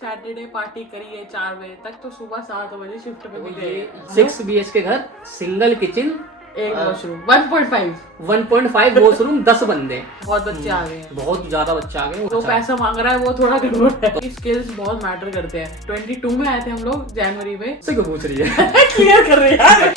Saturday party करी है 4 बजे तक, तो सुबह 7 बजे शिफ्ट पे भी गए। 6 BHK घर, सिंगल किचन, एक वॉशरूम, 1.5 वॉशरूम, 10 बंदे। बहुत बच्चे आ गए हैं, बहुत ज्यादा बच्चे आ गए। जो पैसा मांग रहा है वो थोड़ा गड़बड़ है। स्किल्स बहुत मैटर करते हैं। 22 में आए थे हम लोग जनवरी में। से क्यों पूछ रही है? क्लियर कर रहे हैं।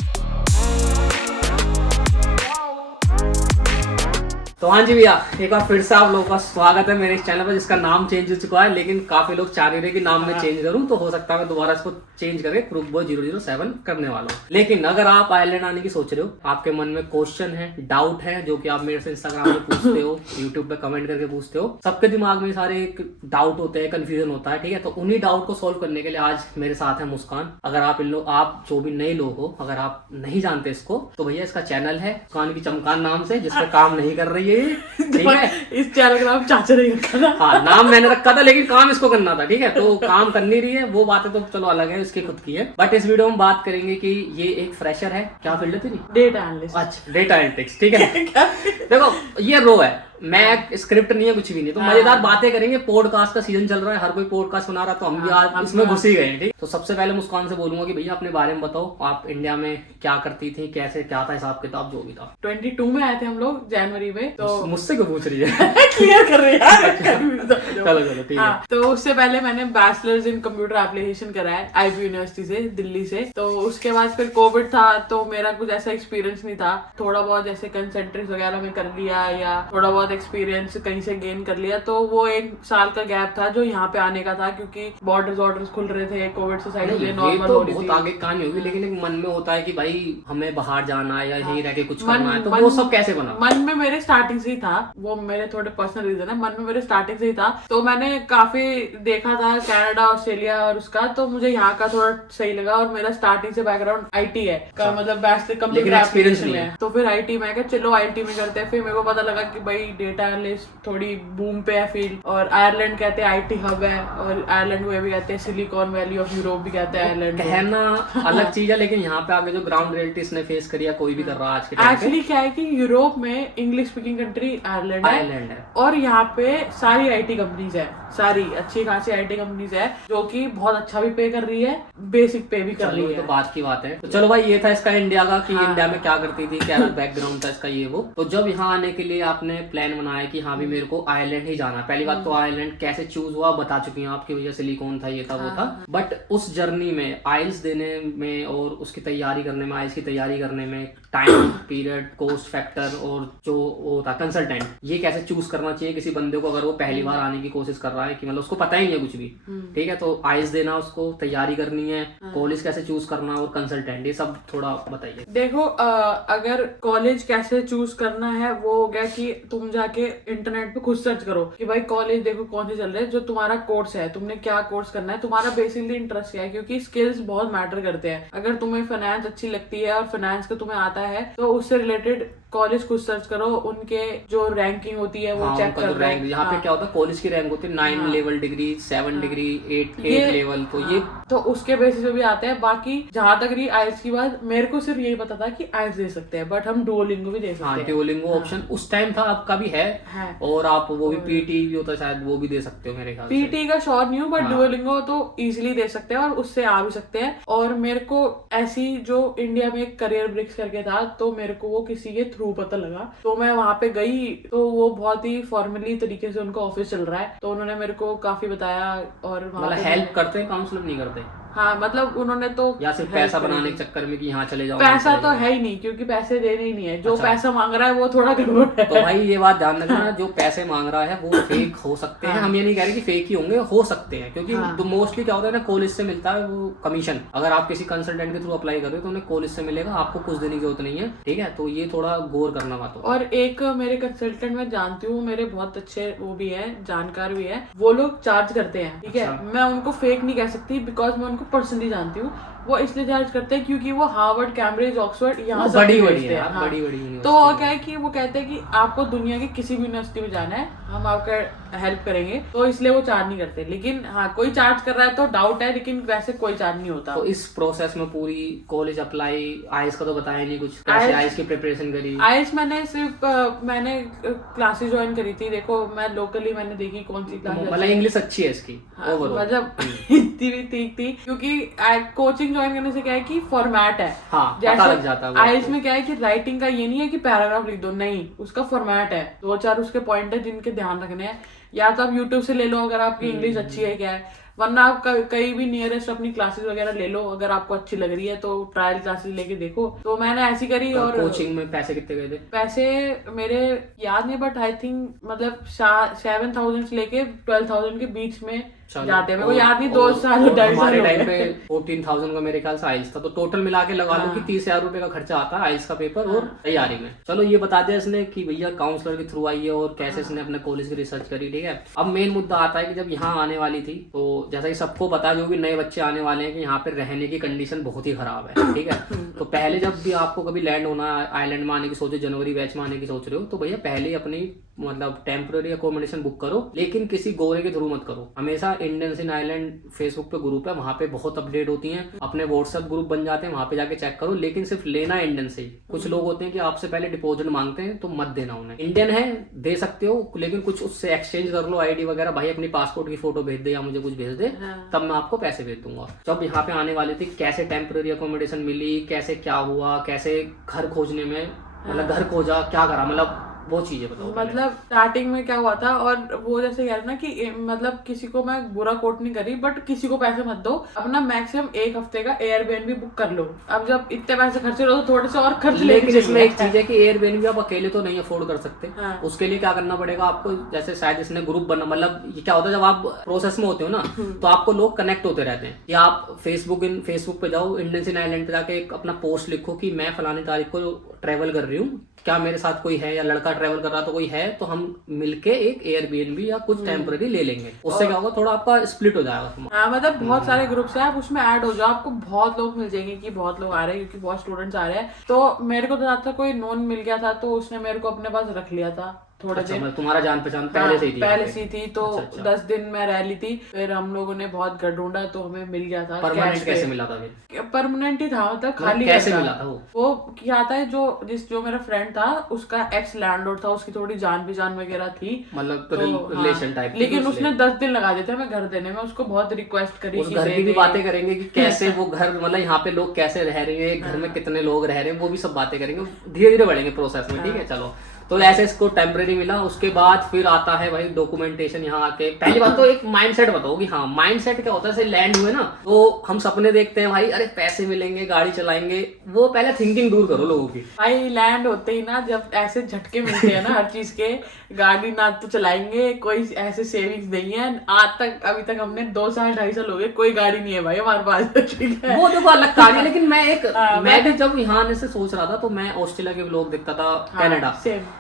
तो हाँ जी भैया, एक बार फिर से आप लोगों का स्वागत है मेरे इस चैनल पर, जिसका नाम चेंज हो चुका है, लेकिन काफी लोग चाह रहे कि नाम में चेंज करूं, तो हो सकता है मैं दोबारा इसको चेंज करके क्रूकबॉय 007 करने वाला हूं। लेकिन अगर आप आयरलैंड आने की सोच रहे हो, आपके मन में क्वेश्चन है, डाउट है, जो कि आप मेरे से इंस्टाग्राम पे पूछते हो, यूट्यूब पे कमेंट करके पूछते हो, सबके दिमाग में सारे एक डाउट होते हैं, कंफ्यूजन होता है, ठीक है। तो उन्हीं डाउट को सोल्व करने के लिए आज मेरे साथ है मुस्कान। अगर आप जो भी नए लोग हो, अगर आप नहीं जानते इसको, तो भैया इसका चैनल है मुस्कान की चमकान नाम से, जिसपे काम नहीं कर रही है ये, ठीक है। इस चैनल का नाम चाचा नहीं रखा था। हाँ, नाम मैंने रखा था, लेकिन काम इसको करना था, ठीक है। तो काम कर नहीं रही है, वो बातें तो चलो अलग है, उसकी खुद की है। बट इस वीडियो में बात करेंगे कि ये एक फ्रेशर है। क्या फील्ड है तेरी? Data analyst. अच्छा, डेटा एनालिटिक्स, ठीक है। देखो, ये रो है, मैं स्क्रिप्ट नहीं है, कुछ भी नहीं, तो मजेदार बातें करेंगे। पॉडकास्ट का सीजन चल रहा है, हर कोई पॉडकास्ट बना रहा है, तो हम भी आज इसमें घुस ही गए, ठीक। तो सबसे पहले मुस्कान से बोलूंगा कि भैया अपने बारे में बताओ, आप इंडिया में क्या करती थी, कैसे क्या था हिसाब किताब, जो भी था। 22 में आए थे हम लोग जनवरी में। तो मुझसे क्यों पूछ रही है? क्लियर कर रहे हैं। चलो ठीक है। तो उससे पहले मैंने बैचलर्स इन कंप्यूटर एप्लीकेशन करा है IB यूनिवर्सिटी से, दिल्ली से। तो उसके बाद फिर कोविड था, तो मेरा कुछ ऐसा एक्सपीरियंस नहीं था। थोड़ा बहुत जैसे कंसेंट्रिक्स वगैरह में कर लिया, या थोड़ा बहुत एक्सपीरियंस कहीं से गेन कर लिया। तो वो 1 साल का गैप था जो यहाँ पे आने का था, क्योंकि बॉर्डर्स खुल रहे थे, कोविड सोसाइटी नॉर्मल हो रही थी। बहुत आगे कहानी होगी, लेकिन एक मन में होता है कि भाई हमें बाहर जाना है या यहीं रह के कुछ करना है, तो वो सब कैसे बना? मन में मेरे स्टार्टिंग से ही था, वो मेरे थोड़े पर्सनल रीजन है, मन में मेरे स्टार्टिंग से ही था। तो मैंने काफी देखा था कनाडा, ऑस्ट्रेलिया और उसका, तो मुझे यहाँ का थोड़ा सही लगा। और मेरा स्टार्टिंग से बैकग्राउंड IT है का, मतलब बैचलर कंप्यूटर एप्लीकेशन में है। तो फिर IT में क्या, चलो IT में करते हैं। फिर मेरे को पता लगा कि भाई डेटा एनालिस्ट थोड़ी बूम पे है फील्ड, और आयरलैंड कहते हैं IT हब है, और आयरलैंड को भी कहते हैं सिलिकॉन वैली ऑफ यूरोप भी कहते हैं आयरलैंड। कहना अलग चीज है, लेकिन यहाँ पे आगे जो ग्राउंड रियलिटी इसने फेस करी है, कोई भी कर रहा है आज के टाइम पे। एक्चुअली क्या है कि यूरोप में इंग्लिश स्पीकिंग कंट्री आयरलैंड है, और यहाँ पे सारी IT कंपनीज है, सारी अच्छी खासी IT कंपनीज है, जो कि बहुत अच्छा भी पे कर रही है, बेसिक पे भी कर रही है। तो बात की बात है। तो चलो भाई, ये था इसका इंडिया का, कि इंडिया में क्या करती थी, क्या बैकग्राउंड था इसका, ये वो। तो जब यहाँ आने के लिए आपने प्लान बनाया कि हाँ भी मेरे को आयरलैंड ही जाना है, पहली बात तो आयरलैंड कैसे चूज हुआ बता चुकी हैं आपकी वजह से, सिलिकॉन था, ये था, वो था। बट उस जर्नी में आइल्स देने में और उसकी तैयारी करने में, आइल्स की तैयारी करने में, टाइम पीरियड, कॉस्ट फैक्टर, और जो वो था कंसल्टेंट, ये कैसे चूज करना चाहिए किसी बंदे को अगर वो पहली बार आने की कोशिश कर रहा है, कि मतलब उसको पता ही नहीं है कुछ भी, ठीक है। तो आइल्स देना, उसको तैयारी करनी है, कॉलेज कैसे चूज करना, और कंसल्टेंट, ये सब थोड़ा बताइए। देखो, अगर कॉलेज कैसे चूज करना है, वो हो गया कि तुम जाके इंटरनेट पे खुद सर्च करो कि भाई कॉलेज देखो कौन से चल रहे हैं, जो तुम्हारा कोर्स है, तुमने क्या कोर्स करना है, तुम्हारा बेसिकली इंटरेस्ट क्या है, क्योंकि स्किल्स बहुत मैटर करते हैं। अगर तुम्हें फाइनेंस अच्छी लगती है और फाइनेंस का तुम्हें आता है, तो उससे रिलेटेड कॉलेज खुद सर्च करो, उनके जो रैंकिंग होती है वो चेक करो। रैंक यहाँ पे क्या होता है, कॉलेज की रैंक होती है 9 लेवल डिग्री, 7 डिग्री, 8 लेवल, तो ये तो उसके बेसिस पे भी आते हैं। बाकी जहाँ तक रही आइल्स की बात, मेरे को सिर्फ यही पता था कि आइल्स दे सकते हैं, बट हम डुओलिंगो भी दे सकते हैं। डुओलिंगो ऑप्शन उस टाइम था, आपका भी है। और आप वो भी PT भी होता है शायद, वो भी दे सकते हो मेरे ख्याल से। PT का श्योर नहीं हूँ, बट डुओलिंगो तो इजीली दे सकते हैं, और उससे आ भी सकते हैं। और मेरे को ऐसी जो इंडिया में एक करियर ब्रिक्स करके था, तो मेरे को वो किसी के थ्रू पता लगा, तो मैं वहां पे गई। तो वो बहुत ही फॉर्मली तरीके से उनका ऑफिस चल रहा है, तो उन्होंने मेरे को काफी बताया। और मतलब हेल्प करते हैं, काउंसलर नहीं करते? हाँ, मतलब उन्होंने तो, या सिर्फ पैसा बनाने के चक्कर में कि यहाँ चले जाओ, पैसा तो है ही नहीं, क्योंकि पैसे देने ही नहीं है। जो पैसा मांग रहा है वो थोड़ा गड़बड़ है। तो भाई ये बात ध्यान रखना, जो पैसे मांग रहा है वो फेक हो सकते हैं। हम ये नहीं कह रहे कि फेक ही होंगे, हो सकते हैं, क्योंकि तो मोस्टली क्या होता है ना, कॉलेज से मिलता है वो कमीशन। अगर आप किसी कंसल्टेंट के थ्रू अप्लाई कर रहे हो, तो उन्हें कॉलेज से मिलेगा, आपको कुछ देने की जरूरत नहीं है, ठीक है। तो ये थोड़ा गौर करना बात। और एक मेरे कंसल्टेंट मैं जानती हूँ, मेरे बहुत अच्छे वो भी है, जानकार भी है, वो लोग चार्ज करते हैं, ठीक है। मैं उनको फेक नहीं कह सकती, बिकॉज मैं उनको पर्सनली जानती हूँ। वो इसलिए चार्ज करते हैं क्योंकि वो हार्वर्ड, कैम्ब्रिज, ऑक्सफोर्ड यहाँ से बड़ी भेजते बड़ी है हैं। यार, हाँ। बड़ी बड़ी तो यूनिवर्सिटी वो क्या है कि वो कहते हैं कि आपको दुनिया की किसी भी यूनिवर्सिटी में जाना है, हम आपका हेल्प करेंगे, तो इसलिए वो चार्ज नहीं करते। लेकिन हाँ, कोई चार्ज कर रहा है तो डाउट है, लेकिन वैसे कोई चार्ज नहीं होता। तो इस प्रोसेस में पूरी कॉलेज अप्लाई, आईएएस का तो बताया नहीं कुछ, कैसे आईएएस की प्रिपरेशन करी? आईएएस मैंने सिर्फ मैंने क्लासेस ज्वाइन करी थी। देखो मैं लोकली मैंने देखी कौन सी क्लास, मतलब इंग्लिश अच्छी है इसकी ओवरऑल? मतलब इतनी भी ठीक थी, क्योंकि कोचिंग ज्वाइन करने से क्या है कि फॉर्मेट है। हाँ, पता लग जाता है वो आईएएस में क्या है कि राइटिंग का ये नहीं है कि पैराग्राफ लिख दो, नहीं, उसका फॉर्मेट है, 2-4 उसके पॉइंट है जिनके ध्यान रखने हैं। या तो आप यूट्यूब से ले लो अगर आपकी इंग्लिश अच्छी है क्या है, वरना आप कहीं भी नियरेस्ट अपनी क्लासेस वगैरह ले लो, अगर आपको अच्छी लग रही है तो ट्रायल क्लासेस लेके देखो। तो मैंने ऐसी करी। और कोचिंग में पैसे कितने गए थे? पैसे मेरे याद नहीं, बट आई थिंक मतलब 7,000 से लेके 12,000 के बीच में जाते हैं, मेरे को याद नहीं, 2 साल 2.5 साल हमारे हो टाइम गए। पे 14,000 का मेरे ख्याल से आइल्स था, तो टोटल मिला के लगा लो कि 30,000 रुपए का खर्चा आता है आइल्स का पेपर और तैयारी में। चलो ये बता दिया इसने कि भैया काउंसलर के थ्रू आई है और कैसे इसने अपने कॉलेज की रिसर्च करी, ठीक है। अब मेन मुद्दा आता है कि जब यहाँ आने वाली थी, तो जैसा कि सबको पता है, जो भी नए बच्चे आने वाले हैं, कि यहाँ पे रहने की कंडीशन बहुत ही खराब है, ठीक है। तो पहले जब भी आपको कभी लैंड होना है, आइलैंड में आने की सोचो, जनवरी बैच में आने की सोच रहे हो, तो भैया पहले ही अपनी मतलब टेम्पररी अकोमोडेशन बुक करो, लेकिन किसी गोरे के थ्रू मत करो। हमेशा इंडियंस इन आइलैंड फेसबुक पे ग्रुप है, वहां पे बहुत अपडेट होती हैं, अपने व्हाट्सएप ग्रुप बन जाते हैं, वहां पे जाके चेक करो। लेकिन सिर्फ लेना इंडियन से ही। कुछ लोग होते हैं कि आपसे पहले डिपॉजिट मांगते हैं, तो मत देना उन्हें। इंडियन है दे सकते हो, लेकिन कुछ उससे एक्सचेंज कर लो, आईडी वगैरह, भाई अपनी पासपोर्ट की फोटो भेज दे या मुझे कुछ भेज दे, तब मैं आपको पैसे भेज दूंगा। जब यहाँ पे आने वाली थी, कैसे टेम्पररी अकोमोडेशन मिली, कैसे क्या हुआ, कैसे घर खोजने में, मतलब घर खोजा, क्या करा, मतलब वो चीजें बताओ। मतलब स्टार्टिंग में क्या हुआ था, और वो जैसे कह रहे ना कि मतलब किसी को मैं बुरा कोट नहीं करी, बट किसी को पैसे मत दो, अपना मैक्सिमम 1 हफ्ते का एयरबीएनबी बुक कर लो। अब जब इतने पैसे खर्चे लो तो थोड़े से और खर्च लेके लेकिन इसमें एक चीज है कि एयरबीएनबी आप अकेले तो नहीं अफोर्ड कर सकते। हाँ। उसके लिए क्या करना पड़ेगा आपको, जैसे शायद इसने ग्रुप बना, मतलब ये क्या होता है जब आप प्रोसेस में होते हो ना, तो आपको लोग कनेक्ट होते रहते हैं। कि आप फेसबुक पे जाओ, इंडियंस इन आइलैंड पे जाके एक अपना पोस्ट लिखो कि मैं फलानी तारीख को ट्रेवल कर रही हूँ, क्या मेरे साथ कोई है, या लड़का ट्रेवल कर रहा तो कोई है, तो हम मिलके एक एयरबीएनबी या कुछ टेम्पररी ले लेंगे। उससे क्या होगा, थोड़ा आपका स्प्लिट हो जाएगा। हाँ, मतलब बहुत सारे ग्रुप्स हैं, आप उसमें ऐड हो जाओ, आपको बहुत लोग मिल जाएंगे कि बहुत लोग आ रहे हैं, क्योंकि बहुत स्टूडेंट्स आ रहे हैं। तो मेरे को तो ज्यादा कोई नोन मिल गया था, तो उसने मेरे को अपने पास रख लिया था थोड़े दिन। मतलब तुम्हारा जान पहचान पहले से ही थी? पहले से थी, तो 10 दिन मैं रह ली थी। फिर हम लोगों ने बहुत घर ढूंढा तो हमें मिल गया था। परमानेंट कैसे मिला था फिर? परमानेंट ही था, मतलब खाली कैसे मिला था वो क्या था, जो मेरा फ्रेंड था उसका एक्स लैंडलॉर्ड था, उसकी थोड़ी जान पहचान वगैरह थी, मतलब रिलेशन टाइप। लेकिन उसने 10 दिन लगा दिए थे मैं घर देने में। उसको बहुत रिक्वेस्ट करी उस घर की भी बातें करेंगे कि कैसे वो घर, मतलब यहाँ पे लोग कैसे रह रहे हैं, घर में कितने लोग रह रहे हैं, वो भी सब बातें करेंगे, धीरे धीरे बढ़ेंगे प्रोसेस में, ठीक है। चलो, तो ऐसे इसको टेम्परेरी मिला। उसके बाद फिर आता है भाई डॉक्यूमेंटेशन। यहाँ आके पहली बात तो एक माइंडसेट बताओ कि हाँ, माइंडसेट क्या होता है। जैसे लैंड हुए ना, तो हम सपने देखते हैं भाई, अरे पैसे मिलेंगे, गाड़ी चलाएंगे, वो पहले थिंकिंग दूर करो लोगों की। भाई लैंड होते ही ना, जब ऐसे झटके मिलते हैं ना हर चीज के, गाड़ी ना तो चलाएंगे, कोई ऐसे सेविंग्स नहीं है आज तक। अभी तक हमने 2 साल 2.5 साल हो गए, कोई गाड़ी नहीं है भाई हमारे पास, ठीक है। वो देखो अलग कहानी है। लेकिन मैं भी जब यहाँ आने से सोच रहा था, तो मैं ऑस्ट्रेलिया के व्लॉग देखता था, कनाडा।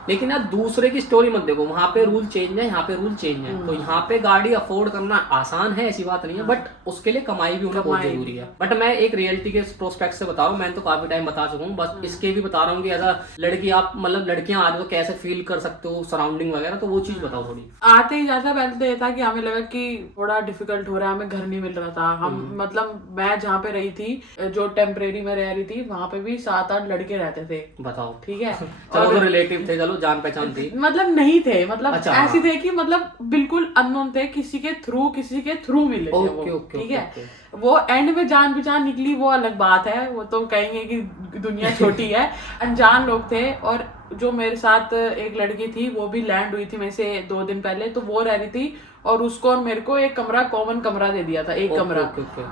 लेकिन यार दूसरे की स्टोरी मत देखो, वहां पे रूल चेंज है, यहाँ पे रूल चेंज है। तो यहाँ पे गाड़ी अफोर्ड करना आसान है, ऐसी बात नहीं है, बट उसके लिए कमाई भी होना बहुत जरूरी है। बट मैं एक रियलिटी के प्रोस्पेक्ट से बता रहा हूँ, मैंने तो काफी टाइम बता चुका हूँ, बस इसके भी बता रहा हूँ कि एज अ लड़की आप, मतलब लड़कियां आ रही हो तो कैसे फील कर सकते हो, सराउंडिंग वगैरह, तो वो चीज बताओ थोड़ी। आते ही जैसा पहले तो ये था कि हमें लगा कि थोड़ा डिफिकल्ट हो रहा है, हमें घर नहीं मिल रहा था। हम मतलब मैं जहाँ पे रही थी, जो टेम्परेरी में रह रही थी, वहां पे भी 7-8 लड़के रहते थे, बताओ, ठीक है। चलो तो रिलेटिव थे, चलो जान पहचान थी, मतलब नहीं थे, मतलब अच्छा, ऐसे थे कि मतलब बिल्कुल अननोन थे, किसी के थ्रू मिले थे वो, ठीक है। वो एंड में जान पहचान निकली, वो अलग बात है, वो तो कहेंगे कि दुनिया छोटी है। अनजान लोग थे। और जो मेरे साथ एक लड़की थी, वो भी लैंड हुई थी मेरे से 2 दिन पहले, तो वो रह रही थी, और उसको और मेरे को एक कमरा, कॉमन कमरा दे दिया था, एक कमरा।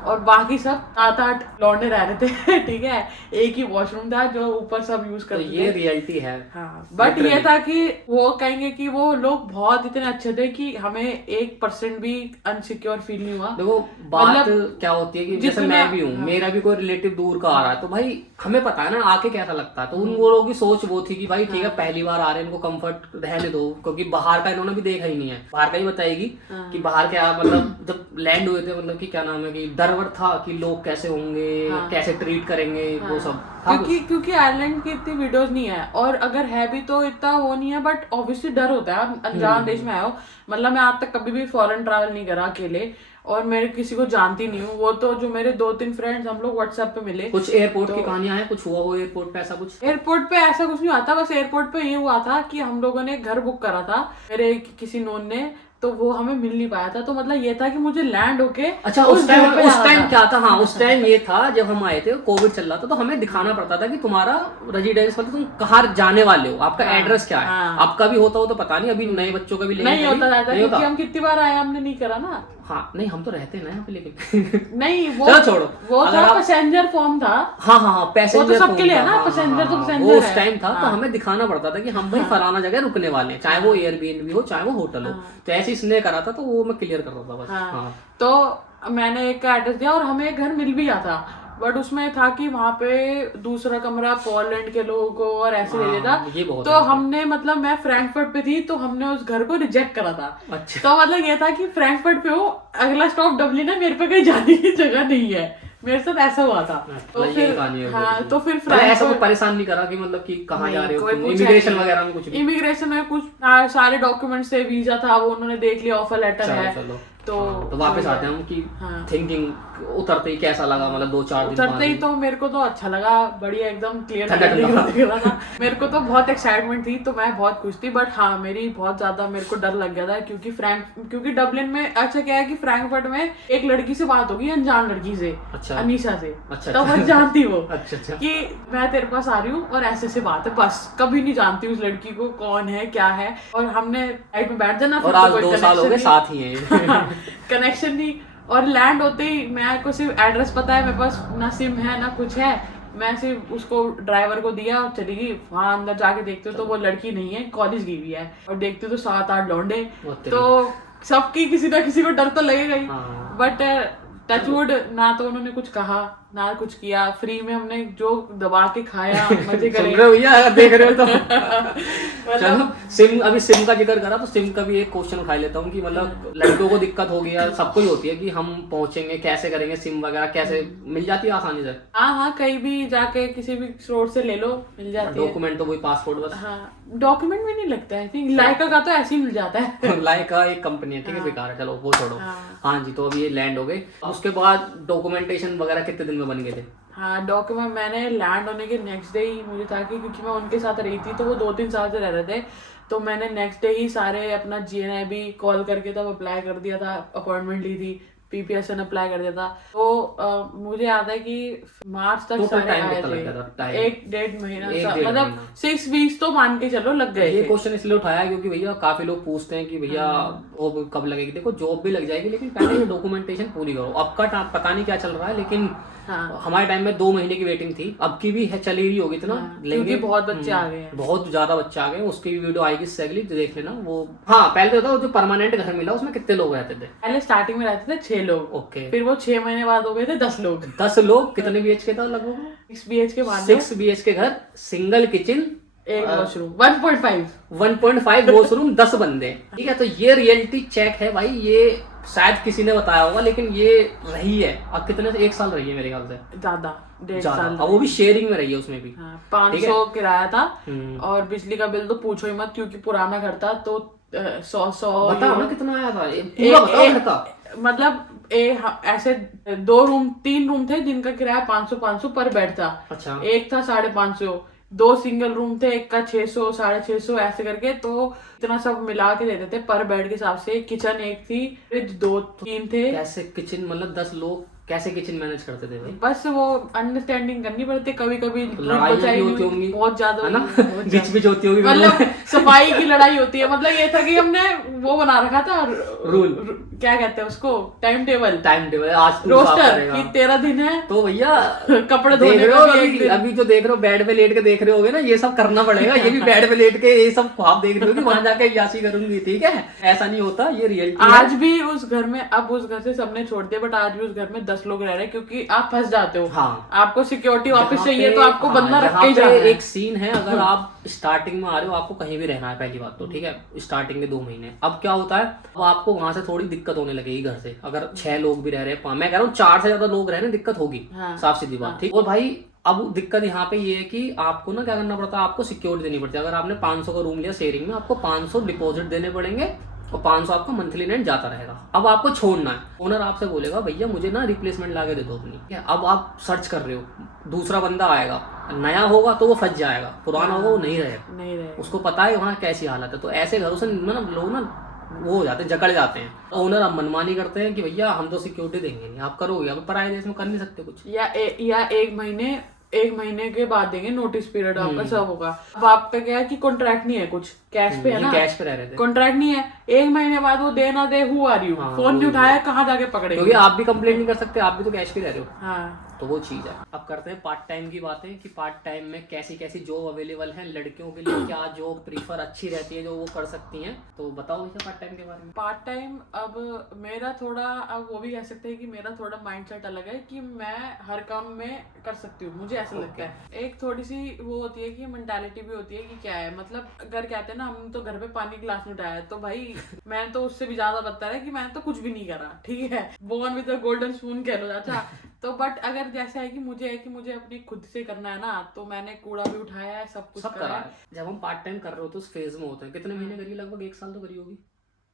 और बाकी सब 7-8 लौंडे रह रहे थे, ठीक है। एक ही वॉशरूम था जो ऊपर सब यूज करते थे। ये रियलिटी है। हाँ, बट ये था कि वो कहेंगे कि वो लोग बहुत इतने अच्छे थे कि हमें 1% भी अनसिक्योर फील नहीं हुआ। देखो बात क्या होती है कि जैसे मैं भी हूँ, मेरा भी कोई रिलेटिव दूर का आ रहा है, तो भाई हमें पता है ना आके कैसा लगता है। तो उन लोगों की सोच वो थी कि भाई ठीक है, पहली बार आ रहे हैं, इनको कंफर्ट रहने दो, क्योंकि बाहर का इन्होंने भी देखा ही नहीं है, बाहर का ही बताएगी। कि बाहर क्या मतलब जब लैंड हुए थे मतलब कि क्या नाम है कि डर वर था कि लोग कैसे होंगे, कैसे ट्रीट करेंगे, वो सब था क्योंकि आयरलैंड की इतनी वीडियोस नहीं है, और अगर है भी तो इतना वो नहीं है, बट ऑब्वियसली डर होता है। आप अनजान देश में आए हो, मतलब मैं आज तक कभी भी फॉरेन ट्रैवल नहीं करा अकेले, और मैं किसी को जानती नहीं हूँ। वो तो जो मेरे 2-3 फ्रेंड्स, हम लोग व्हाट्सएप पे मिले। कुछ एयरपोर्ट की कहानियां हैं, कुछ हुआ हो एयरपोर्ट पे ऐसा कुछ? एयरपोर्ट पे ऐसा कुछ नहीं हुआ था, बस एयरपोर्ट पे ये हुआ था कि हम लोगों ने घर बुक करा था मेरे किसी नोन ने, तो वो हमें मिल नहीं पाया था। तो मतलब ये था कि मुझे लैंड होके अच्छा उस टाइम क्या था, हाँ उस टाइम ये था जब हम आए थे कोविड चल रहा था, तो हमें दिखाना पड़ता था कि तुम्हारा रेजिडेंस मतलब तुम कहाँ जाने वाले हो, आपका एड्रेस क्या है। आपका भी होता हो तो पता नहीं, अभी नए बच्चों का भी नहीं होता था, क्योंकि हम कितनी बार आए, हमने नहीं करा ना। हाँ नहीं हम तो रहते हैं ना यहाँ पे, लेकिन नहीं वो चलो छोड़ो, वो था पैसेंजर फॉर्म था। हाँ पैसेंजर, वो तो सबके लिए है ना, पैसेंजर तो पैसेंजर वो उस टाइम था। तो हमें दिखाना पड़ता था कि हम भाई फलाना जगह रुकने वाले हैं, चाहे वो एयरबीएनबी हो चाहे वो होटल हो। तो ऐसे इसने करा था, तो वो मैं क्लियर कर रहा था बस। तो मैंने एक का एड्रेस दिया और हमें एक घर मिल भी गया था, बट उसमें था कि वहां पे दूसरा कमरा पोलैंड के लोगों को और ऐसे दे दिया था। तो हमने मतलब मैं फ्रैंकफर्ट पे थी, तो हमने उस घर को रिजेक्ट करा था। अच्छा। तो मतलब ये था कि फ्रैंकफर्ट पे हो, अगला स्टॉप डब्लिन है, मेरे पे कहीं जाने की जगह नहीं है। मेरे साथ ऐसा हुआ था। तो फिर हाँ, तो फिर ऐसा कोई परेशान नहीं करा कि मतलब कि कहाँ जा रहे हो, इमिग्रेशन वगैरह में कुछ भी? इमिग्रेशन में कुछ सारे डॉक्यूमेंट्स से वीजा था, वो उन्होंने देख लिया, ऑफर लेटर है। तो वापस आते हैं हम कि थिंकिंग उतरते ही कैसा लगा, मतलब 2-4 दिन उतरते ही तो मेरे को तो अच्छा लगा, बढ़िया एकदम क्लियर दिख रहा था। मेरे को तो बहुत एक्साइटमेंट थी, तो मैं बहुत खुश थी। बट हाँ मेरी बहुत ज्यादा मेरे को डर लग गया था, क्योंकि डबलिन में अच्छा क्या है कि फ्रैंकफर्ट में एक लड़की से बात होगी, अनजान लड़की से, अनीशा से। तो बस जानती वो कि मैं तेरे पास आ रही हूँ और ऐसे से बात है, बस कभी नहीं जानती उस लड़की को कौन है क्या है। और हमने फ्लाइट में बैठ जाना, और आज 2 साल हो गए साथ ही हैं। कनेक्शन नहीं, और लैंड होते ही मैं को सिर्फ एड्रेस पता है, मेरे पास ना सिम है ना कुछ है। मैं सिर्फ उसको ड्राइवर को दिया और चली गई। वहां अंदर जाके देखते हो तो वो लड़की नहीं है, कॉलेज गई हुई है, और देखते हो तो 7-8 लौंडे। तो सबकी किसी ना किसी को डर तो लगेगा ही। बट टचवुड ना तो उन्होंने कुछ कहा ना कुछ किया, फ्री में हमने जो दबा के खाया, मजे करे। भैया देख रहे हो तो चलो सिम, अभी सिम का जिक्र करा तो सिम का भी एक क्वेश्चन उठा लेता हूँ कि मतलब लड़कियों को दिक्कत होगी या सबको ही होती है कि हम पहुंचेंगे कैसे, करेंगे सिम वगैरह कैसे मिल जाती है आसानी से? हाँ कहीं भी जाके किसी भी स्टोर से ले लो, मिल जाती है। डॉक्यूमेंट तो वही पासपोर्ट बस? हाँ डॉक्यूमेंट में नहीं लगता है, लाइका का तो ऐसे ही मिल जाता है। लाइका एक कंपनी है, ठीक है, बेकार है, चलो वो छोड़ो। हाँ जी, तो अभी ये लैंड हो गए, उसके बाद डॉक्यूमेंटेशन वगैरह कितने दिन में बन गए थे? हाँ डॉक्यूमेंट मैंने लैंड होने के नेक्स्ट डे ही मुझे था कि क्योंकि मैं उनके साथ रही थी, तो वो 2-3 साल से रह रहे थे, तो मैंने नेक्स्ट डे ही सारे अपना GNI भी कॉल करके तब अप्लाई कर दिया था, अपॉइंटमेंट ली थी, PPSN अप्लाई कर दिया था। तो मुझे याद है कि मार्च तक सारे आए थे, 1-1.5 महीना, मतलब 6 वीक्स तो मान के चलो लग गए। ये क्वेश्चन इसलिए उठाया क्योंकि भैया काफी लोग पूछते हैं कि भैया वो कब लगेगी। देखो जॉब भी लग जाएगी, लेकिन पहले ये डॉक्यूमेंटेशन पूरी करो। अब का पता नहीं क्या चल रहा है, लेकिन हमारे टाइम में 2 महीने की वेटिंग थी, अब की भी है, चली रही होगी इतना, क्योंकि बहुत बच्चे आ गए हैं, बहुत ज्यादा बच्चे आ गए। उसकी वीडियो आएगी अगली, तो देख लेना वो। हाँ पहले तो जो परमानेंट घर मिला उसमें कितने लोग रहते थे? पहले स्टार्टिंग में रहते थे 6 लोग। ओके। फिर वो 6 महीने बाद हो गए थे 10 लोग। 10 लोग कितने BHK था लगभग? 6 BHK बाद 6 BHK घर, सिंगल किचन, एक वॉशरूम, 1.5 वॉशरूम, 10 बंदे, ठीक है। तो ये रियलिटी चेक है भाई, ये शायद किसी ने बताया होगा, लेकिन ये रही है। अब कितने से 1 साल रही है मेरे ख्याल से, ज्यादा 1.5 साल, और वो भी शेयरिंग में रही है, उसमें भी 500 किराया था। और बिजली का बिल तो पूछो ही मत, क्योंकि पुराना घर था, तो 100 बताओ ना कितना आया था, पूरा बताओ घर का। मतलब ऐसे 3 रूम थे जिनका किराया 500 पर बेड था। अच्छा। एक था 550, 2 सिंगल रूम थे, एक का 600, 650 ऐसे करके, तो इतना सब मिला के देते थे पर बेड के हिसाब से। किचन एक थी, फ्रिज 2-3 थे। कैसे किचन, मतलब 10 लोग कैसे किचन मैनेज करते थे भाई? बस वो अंडरस्टैंडिंग करनी पड़ती, कभी कभी लड़ाई होती होंगी बहुत ज्यादा, बीच होती होगी, मतलब सफाई की लड़ाई होती है। मतलब ये था कि हमने वो बना रखा था रूल, क्या कहते हैं उसको, टाइम टेबल, आज रोस्टर कि 13 दिन है तो भैया कपड़े धोने का भी अभी जो देख रहे हो बेड पे लेट के देख रहे होगे ना, ये सब करना पड़ेगा। ये भी बेड पे लेट के ये सब ख्वाब देख रहे हो कि वहां जाके यासी करूंगी, ठीक है, ऐसा नहीं होता, ये रियलिटी। आज भी उस घर में, अब उस घर से सबने छोड़ दिया, बट आज भी उस घर में 10 लोग रह रहे हैं, क्योंकि आप फंस जाते हो। हाँ। आपको सिक्योरिटी वापस चाहिए तो आपको बंदा रख के ही जाना है। एक सीन है, अगर आप स्टार्टिंग में आ रहे हो, आपको कहीं भी भी रहना है पहली बात तो, ठीक है, स्टार्टिंग के 2 महीने। अब क्या होता है, अब आपको वहां से थोड़ी दिक्कत होने लगेगी घर से, अगर 6 लोग भी रह रहे हैं, मैं कह रहा हूँ 4 से ज्यादा लोग रह रहे हैं, दिक्कत होगी, साफ सीधी बात, ठीक। और भाई अब दिक्कत यहाँ पे ये है कि आपको ना क्या करना पड़ता है, आपको सिक्योरिटी देनी पड़ती है। अगर आपने 500 का रूम लिया शेयरिंग में, आपको 500 डिपॉजिट देने पड़ेंगे और 500 आपका मंथली रेंट जाता रहेगा। अब आपको छोड़ना है, ओनर आपसे बोलेगा भैया मुझे ना रिप्लेसमेंट ला के दे दो अपनी, ठीक है। अब आप सर्च कर रहे हो, दूसरा बंदा आएगा, नया होगा तो वो फंस जाएगा, पुराना होगा वो नहीं रहेगा, उसको पता है वहाँ कैसी हालत है। तो ऐसे घरों से मतलब लोग ना वो हो जाते हैं, जकड़ जाते हैं। ओनर अब मनमानी करते हैं कि भैया हम तो सिक्योरिटी देंगे नहीं, आप करोगे, अब पराए देश में कर नहीं सकते कुछ, या एक महीने के बाद देंगे नोटिस पीरियड, आपका सब होगा। अब आपका क्या है कि कॉन्ट्रैक्ट नहीं है, कुछ कैश पे है ना, कैश पे रह रहे थे, कॉन्ट्रैक्ट नहीं है, 1 महीने बाद वो दे ना दे, हु आर यू, फोन नहीं उठाया, कहाँ जाके पकड़े, क्योंकि आप भी कंप्लेंट नहीं कर सकते, आप भी तो कैश पे रह रहे हो। हाँ, तो वो चीज है। अब करते हैं पार्ट टाइम की बातें कि पार्ट टाइम में कैसी कैसी जॉब अवेलेबल है लड़कियों के लिए, क्या जॉब प्रीफर अच्छी रहती है जो वो कर सकती हैं। तो बताओ भैया पार्ट टाइम के बारे में। पार्ट टाइम अब मेरा थोड़ा, अब वो भी कह सकते हैं कि मेरा थोड़ा माइंडसेट अलग है कि मैं हर काम में कर सकती हूँ, मुझे ऐसा लगता है। एक थोड़ी सी वो होती है कि मेंटालिटी भी होती है कि क्या है, मतलब अगर कहते हैं ना हम तो घर पे पानी गिलास नहीं उठाया, तो भाई मैंने तो उससे भी ज्यादा बदतर है कि मैंने तो कुछ भी नहीं करा, ठीक है, born with a golden spoon कह लो चाचा। तो बट अगर जैसे है कि मुझे अपनी खुद से करना है ना, तो मैंने कूड़ा भी उठाया है, सब कुछ करा है। जब हम पार्ट टाइम कर रहे हो तो उस फेज में होते हैं, कितने महीने करिए, लगभग 1 साल तो करी होगी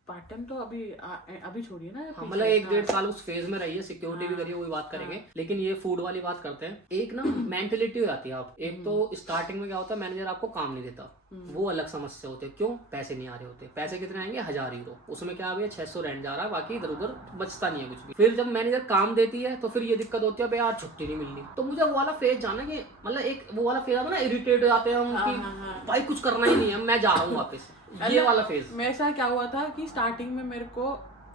पार्ट टाइम तो अभी छोड़िए ना, हाँ, मतलब 1-1.5 साल उस फेज में रहिए, सिक्योरिटी भी करिए, वही बात करेंगे। लेकिन ये फूड वाली बात करते हैं। एक ना मेंटेलिटी हो जाती है आप, एक तो स्टार्टिंग में क्या होता है, मैनेजर आपको काम नहीं देता, वो अलग समस्या होती है। क्यों? पैसे नहीं आ रहे होते। पैसे कितने आएंगे? 1000 यूरो, उसमें क्या अभी 600 रेंट जा रहा है, बाकी इधर उधर बचता नहीं है कुछ भी। फिर जब मैनेजर काम देती है तो फिर ये दिक्कत होती है, यार छुट्टी नहीं मिल रही। तो मुझे वो वाला फेज जाना कि मतलब एक वो वाला फेज आता है ना, इरिटेट हो जाते हैं हम कि भाई कुछ करना ही नहीं है, मैं जा रहा हूँ वापस, ये वाला फेज। मेरे साथ क्या हुआ था कि स्टार्टिंग में मेरे को,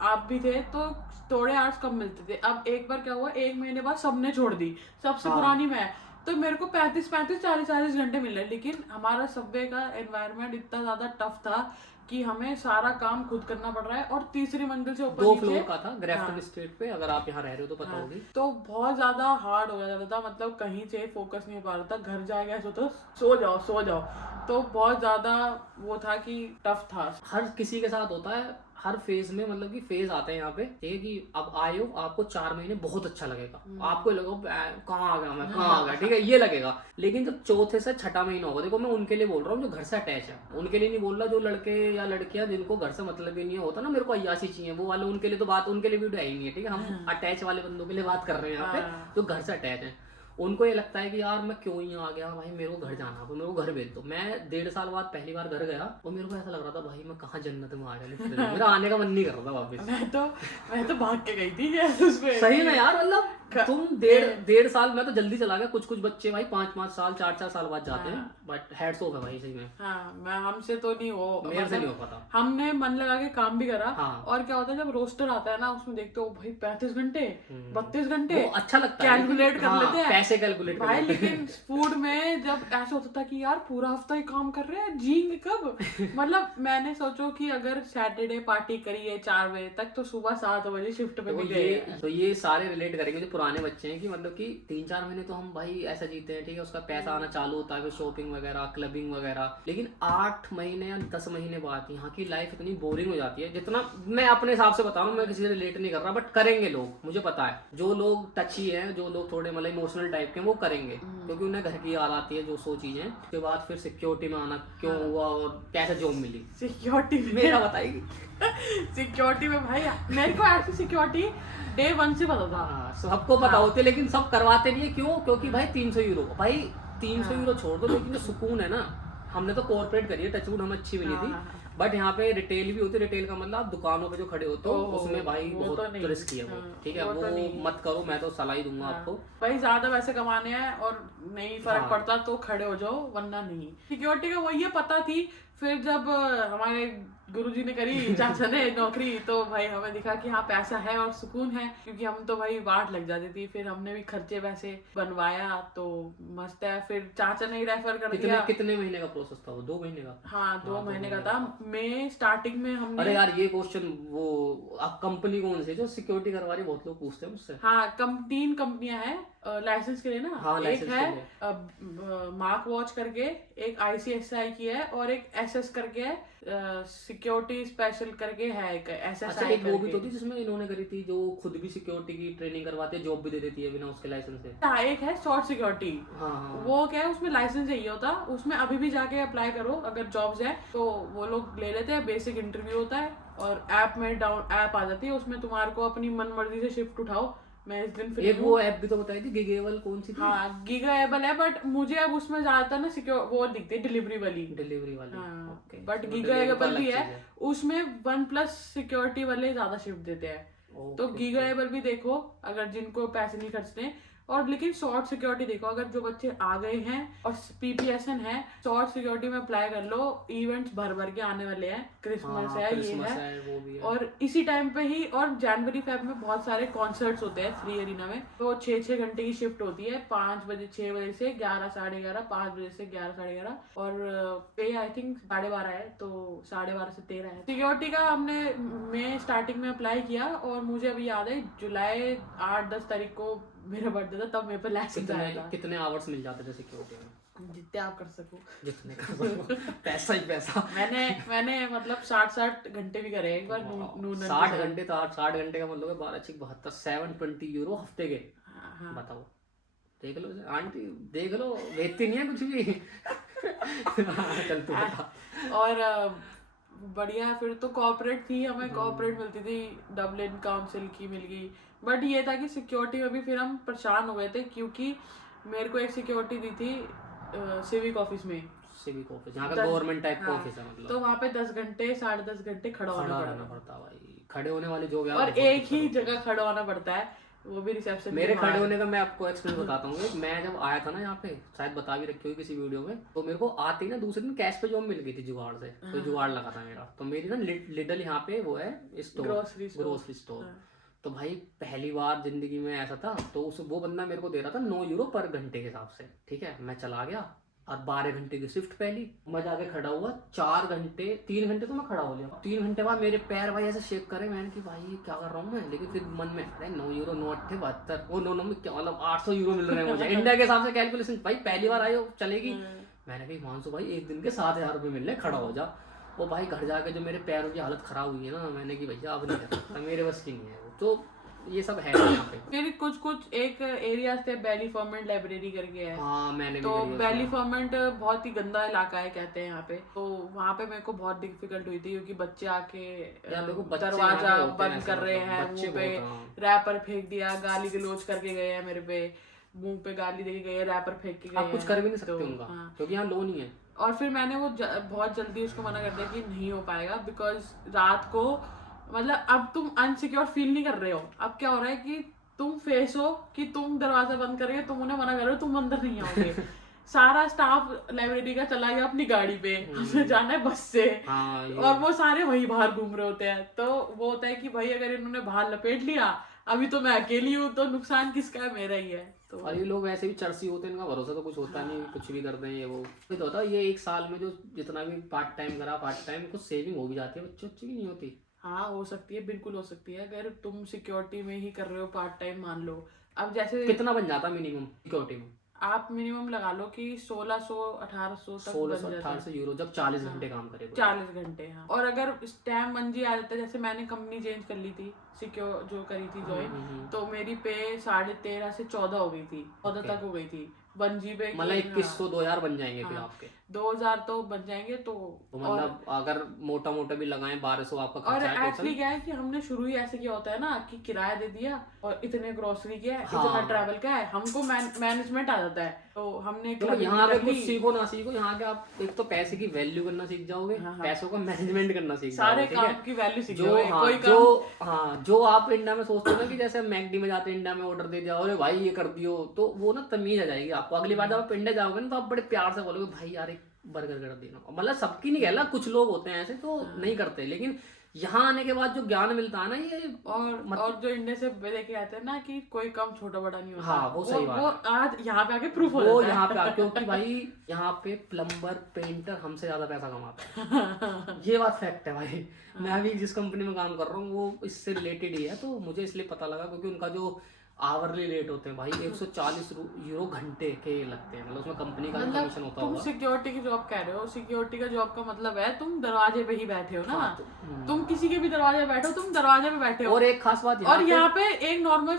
आप भी थे तो थोड़े आवर्स कम मिलते थे। अब एक बार क्या हुआ, 1 महीने बाद सबने छोड़ दी, सबसे पुरानी मैं, तो मेरे को 35-40 घंटे मिल रहे। लेकिन हमारा सबवे का एनवायरनमेंट इतना ज्यादा टफ था कि हमें सारा काम खुद करना पड़ रहा है, और तीसरी मंजिल से ऊपर 2 फ्लोर का था, ग्रेफ्टन स्ट्रीट पे, अगर आप यहाँ रह रहे हो तो पता होगी। तो बहुत ज्यादा हार्ड हो जाता था, मतलब कहीं से फोकस नहीं हो पा रहा था, घर जाएगा तो सो जाओ। तो बहुत ज्यादा वो था कि टफ था। हर किसी के साथ होता है, हर फेज में, मतलब कि फेज आता है यहाँ पे, ठीक है, कि अब आए हो, आपको 4 महीने बहुत अच्छा लगेगा, आपको लगेगा कहाँ आ गया मैं, कहाँ आ गया, ठीक है, ये लगेगा। लेकिन जब चौथे से छठा महीना होगा, देखो मैं उनके लिए बोल रहा हूँ जो घर से अटैच है, उनके लिए नहीं बोल रहा जो लड़के या लड़कियां जिनको घर से मतलब ही नहीं होता ना, मेरे को अय्यासी चाहिए वो वाले, उनके लिए तो बात, उनके लिए वीडियो आई नहीं है, ठीक है। हम अटैच वाले बंदों के लिए बात कर रहे हैं यहाँ पे, जो घर से अटैच है। उनको ये लगता है कि यार मैं क्यों ही आ गया भाई, मेरे को घर जाना, तो मेरे को घर भेज दो। मैं 1.5 साल बाद पहली बार घर गया और मेरे को ऐसा लग रहा था भाई मैं कहाँ जन्नत में आ गया, मेरा आने का मन नहीं कर रहा था वापस। मैं तो भाग के गई थी उसमें। सही ना यार, मतलब तुम 1.5 साल, मैं तो जल्दी चला गया। कुछ बच्चे भाई 5-5 साल 4-4 साल बाद जाते हैं, बट हेड्स ऑफ है भाई सही में। हाँ, मैं हमसे तो नहीं हो, मेरे से नहीं हो पाता। हमने मन लगा के काम भी करा। हाँ। और क्या होता है जब रोस्टर आता है ना, उसमें देखते हो भाई 35 घंटे 32 घंटे, वो अच्छा लगता है, कैलकुलेट कर लेते हैं पैसे कैलकुलेट भाई। लेकिन फूड में जब ऐसा होता था कि यार पूरा हफ्ता ही काम कर रहे हैं, जीएंगे कब? मतलब मैंने सोचो कि अगर सैटरडे पार्टी करी है 4 बजे तक, तो सुबह 7 बजे शिफ्ट पे भी गए। तो ये सारे रिलेट करेंगे जो पुराने बच्चे हैं, कि मतलब कि 3-4 महीने तो हम भाई ऐसा जीते हैं, ठीक है, उसका पैसा आना चालू होता है, फिर शॉपिंग वगैरह, क्लबिंग वगैरह। लेकिन 8 महीने या 10 महीने बाद यहाँ की लाइफ इतनी बोरिंग हो जाती है, जितना मैं अपने हिसाब से बता रहा हूँ, मैं किसी से रिलेट नहीं कर रहा, बट करेंगे लोग, मुझे पता है। जो लोग टची हैं, जो लोग थोड़े मतलब इमोशनल टाइप के, वो करेंगे, क्योंकि उन्हें घर की याद आती है, जो सो चीजें। उसके बाद फिर सिक्योरिटी में आना क्यों हुआ और कैसे जॉब मिली, सिक्योरिटी मेरा बताएगी। सिक्योरिटी में भाई मेरे को ऐसी सिक्योरिटी डे 1 से पता था। हाँ, सबको पता होती है, लेकिन सब करवाते नहीं है। क्यों? क्योंकि भाई 300 यूरो, भाई 300 यूरो छोड़ दो, लेकिन जो सुकून है ना, हमने तो कॉर्पोरेट करी है, टचवुड हम अच्छी मिली थी, बट यहाँ पे रिटेल भी होती है। रिटेल का मतलब आप दुकानों पे जो खड़े होते हो, उसमें भाई बहुत रिस्की है वो, ठीक है, वो मत करो, मैं तो सलाह ही दूंगा आपको। भाई ज्यादा पैसे कमाने हैं और नहीं फर्क पड़ता तो खड़े हो जाओ, वरना नहीं। सिक्योरिटी का वही पता थी। फिर जब हमारे गुरुजी ने करी, चाचा ने नौकरी, तो भाई हमें दिखा कि हाँ पैसा है और सुकून है, क्योंकि हम तो भाई वाट लग जाती थी। फिर हमने भी खर्चे वैसे बनवाया, तो मस्त है। फिर चाचा ने ही रेफर कर दिया। कितने महीने का प्रोसेस था वो? 2 महीने का? हाँ, 2 महीने का था। मैं स्टार्टिंग में हमने, अरे यार ये क्वेश्चन, वो आप कंपनी कौन सी जो सिक्योरिटी करवा रही, बहुत लोग पूछते हैं मुझसे। हाँ, 3 कंपनियां हैं लाइसेंस के लिए ना। हाँ, एक है मार्क वॉच करके, एक ICSI की है, और एक SS करके है, सिक्योरिटी स्पेशल करके है एक अच्छा SSI एक वो भी तो करके। थी जिसमें इन्होंने करी थी, जो खुद भी सिक्योरिटी की ट्रेनिंग करवाते हैं, जॉब भी दे देती है बिना उसके लाइसेंस से। हाँ, एक है शॉर्ट सिक्योरिटी। हाँ हाँ। वो क्या है, उसमें लाइसेंस चाहिए होता, उसमें अभी भी जाके अप्लाई करो अगर जॉब्स है तो वो लोग ले लेते हैं। बेसिक इंटरव्यू होता है और ऐप में ऐप आ जाती है, उसमें तुम्हारे को अपनी मन मर्जी से शिफ्ट उठाओ। मैं इस दिन फ्री एक हूँ। वो ऐप भी तो बताई थी, गिगेबल कौन सी थी? हाँ, गीगाएबल है, बट मुझे अब उसमें ज्यादातर ना सिक्योर वो दिखती है, डिलीवरी वाली। डिलीवरी वाली। हाँ, ओके, बट चलो, delivery तो गीगाएबल अलग भी है, चीज है। उसमें वन+ सिक्योरिटी वाले ज्यादा शिफ्ट देते हैं। तो ओके, गीगाएबल भी देखो अगर जिनको पैसे नहीं खर्चने। और लेकिन शॉर्ट सिक्योरिटी देखो, अगर जो बच्चे आ गए हैं और PPSN है, शॉर्ट सिक्योरिटी में अप्लाई कर लो। इवेंट्स भर भर के आने वाले हैं, क्रिसमस हाँ, है, ये क्रिसमस है, है, वो भी है। और इसी टाइम पे ही, और जनवरी फेब में बहुत सारे कॉन्सर्ट्स होते हैं फ्री एरिना में। तो 6-6 घंटे की शिफ्ट होती है, 5 बजे 6 बजे से 11 साढ़े 11, 5 बजे से 11 साढ़े 11, और पे आई थिंक 12:30 है, तो 12:30 से 13 है। सिक्योरिटी का हमने मैं स्टार्टिंग में अप्लाई किया, और मुझे अभी याद है जुलाई 8-10 तारीख को मेरा बर्थडे था, तब मेरे पे लाइसेंस आया कितने था। कितने आवर्स मिल जाते थे सिक्योरिटी में? जितने आप कर सको। जितने का पैसा ही पैसा। मैंने मतलब 60 घंटे भी करे एक बार नूनन 60 घंटे तो 60 घंटे का मतलब है 12×6 = 720 यूरो हफ्ते के। हाँ। बताओ, देख लो आंटी, देख लो, बेचती नहीं है कुछ भी। चल तू बता। और बढ़िया, फिर तो कॉर्पोरेट थी, हमें कॉर्पोरेट मिलती थी, डबलिन काउंसिल की मिल गई। बट ये था कि सिक्योरिटी में भी फिर हम परेशान हो गए थे, क्योंकि मेरे को एक सिक्योरिटी दी थी सिविक ऑफिस में। सिविक ऑफिस, यहाँ का गवर्नमेंट टाइप का हाँ, ऑफिस है मतलब। तो वहाँ पे 10 घंटे 10.5 घंटे खड़ा होना खड़ा पड़ता रहना है। पड़ता भाई, खड़े होने वाली जो और एक ही जगह खड़ा होना पड़ता है, वो भी रिसेप्शन। मेरे खड़े होने का मैं आपको एक्सपीरियंस बताता हूँ। मैं जब आया था ना यहाँ पे, शायद बता भी रखी हुई किसी वीडियो में, तो मेरे को आते ही ना दूसरे दिन कैश पे जॉब मिल गई थी जुगाड़ से। कोई जुगाड़ लगा था मेरा, तो मेरी ना लिडल यहाँ पे वो है स्टोर, ग्रोसरी स्टोर। तो भाई पहली बार जिंदगी में ऐसा था, तो वो बंदा मेरे को दे रहा था 9 यूरो पर घंटे के हिसाब से। ठीक है, मैं चला गया और 12 घंटे की शिफ्ट पहली, मैं जाके खड़ा हुआ 4 घंटे 3 घंटे तो मैं खड़ा हो गया। 3 घंटे बाद मेरे पैर भाई ऐसे शेक करे, मैंने कि भाई ये क्या कर रहा हूँ मैं। लेकिन फिर मन में अरे 9 यूरो 9 8 72, वो 9 में क्या मतलब 800 यूरो मिल रहे हैं मुझे इंडिया के हिसाब से कैलकुलेशन। भाई पहली बार आई हो, चलेगी। मैंने कहा मानसो भाई एक दिन के 7,000 रुपये मिल रहे, खड़ा हो जा। वो भाई घर जाके जो मेरे पैरों की हालत खराब हुई है ना, मैंने कि भैया अब नहीं कर सकता, मेरे बस की नहीं है वो। तो ये सब है यहाँ पे। फिर कुछ एक एरिया थे, बैली फॉर्मेंट लाइब्रेरी करके है। हाँ, मैंने भी तो करी है बैली फॉर्मेंट बहुत ही गंदा इलाका है कहते हैं यहाँ पे। तो वहाँ पे मेरे को बहुत डिफिकल्ट हुई थी, क्योंकि बच्चे आके देखो, बच्चे दरवाजा यहाँ के होते हैं बंद ऐसे, कर रहे मतलब हैं, बच्चे मुंह पे बहुत, रैपर फेंक दिया, गाली गलौज करके गए हैं मेरे पे, मुंह पे गाली दे के गए, रैपर फेंक के गए आप कुछ कर भी नहीं सकते तो, उनका, हाँ। क्योंकि यहाँ लोन ही है। और फिर मैंने वो बहुत जल्दी उसको मना कर दिया कि नहीं हो पाएगा, बिकॉज रात को मतलब अब तुम अनसिक्योर फील नहीं कर रहे हो। अब क्या हो रहा है कि तुम फेस हो कि तुम दरवाजा बंद कर रहे हो, तुम उन्हें मना कर रहे हो, तुम अंदर नहीं आओगे। सारा स्टाफ लाइब्रेरी का चला गया अपनी गाड़ी पे, हमें जाना है बस से। हाँ, और वो सारे वही बाहर घूम रहे होते हैं। तो वो होता है कि भाई अगर इन्होंने बाहर लपेट लिया, अभी तो मैं अकेली हूँ, तो नुकसान किसका है, मेरा ही है। तो और ये लोग ऐसे भी चरसी होते हैं, इनका भरोसा तो कुछ होता नहीं, कुछ भी करते हैं ये वो। ये तो होता है, ये एक साल में जो जितना भी पार्ट टाइम करा, पार्ट टाइम कुछ सेविंग हो भी जाती है, बच्चों की नहीं होती। हाँ, हो सकती है, बिल्कुल हो सकती है, अगर तुम सिक्योरिटी में ही कर रहे हो पार्ट टाइम मान लो। अब जैसे कितना बन जाता मिनिमम सिक्योरिटी में? आप मिनिमम लगा लो कि 1600-1800 तक 1600-1800 यूरो, जब 40 घंटे काम करे। 40 घंटे, हाँ। और अगर स्टैम्प मंजी आ जाता है, जैसे मैंने कंपनी चेंज कर ली थी, सिक्योर जो करी थी ज्वाइन, तो मेरी पे 13.5 से 14 हो गई थी, 14 तक हो गई थी 1G पे। मतलब 2100-2000 बन जाएंगे फिर आपके। 2000 तो बन जाएंगे। तो मतलब अगर मोटा मोटा भी लगाएं 1200 आपका और खर्चा है एक्चुअली क्या है कि हमने शुरू ही ऐसे किया होता है ना, कि किराया दे दिया और इतने ग्रोसरी किया है, इतना ट्रैवल का है, हमको मैनेजमेंट आ जाता है। तो हमने तो यहाँ पे कुछ सीखो ना सीखो, यहाँ के आप एक तो पैसे की वैल्यू करना सीख जाओगे, पैसों का मैनेजमेंट करना सीख जाओगे, सारे काम की वैल्यू सीख जो जाओगे। हाँ, जो आप इंडिया में सोचते हो ना कि जैसे मैकडी में जाते हैं, इंडिया में ऑर्डर दे दिया, अरे भाई ये कर दियो, तो वो ना तमीज आ जाएगी आपको। अगली बार जब आप इंडिया जाओगे ना, तो आप बड़े प्यार से बोलोगे भाई यार एक बर्गर कर देना। मतलब सबकी नहीं कहला, कुछ लोग होते हैं ऐसे तो नहीं करते, लेकिन यहाँ आने के बाद जो ज्ञान मिलता है ना ये। और जो इंडिया से लेके आते हैं ना कि कोई कम छोटा बड़ा नहीं होता। हाँ, वो सही बात है। वो आज यहाँ पे आके प्रूफ हो वो जाता है। यहाँ पे क्योंकि भाई यहाँ पे प्लम्बर पेंटर हमसे ज्यादा पैसा कमाता है। ये बात फैक्ट है भाई। मैं अभी जिस कंपनी में काम कर रहा हूँ वो इससे रिलेटेड ही है, तो मुझे इसलिए पता लगा क्योंकि उनका जो आवरली लेट होते हैं भाई। 140 यूरो घंटे के लगते हैं, मतलब उसमें कंपनी का मतलब कमीशन होता तुम होगा। सिक्योरिटी की जॉब कह रहे हो, सिक्योरिटी का जॉब का मतलब है तुम दरवाजे पे ही बैठे हो ना। हाँ, तुम किसी के भी दरवाजे पे बैठो, तुम दरवाजे पे बैठे हो। और एक खास बात और यहाँ पे एक नॉर्मल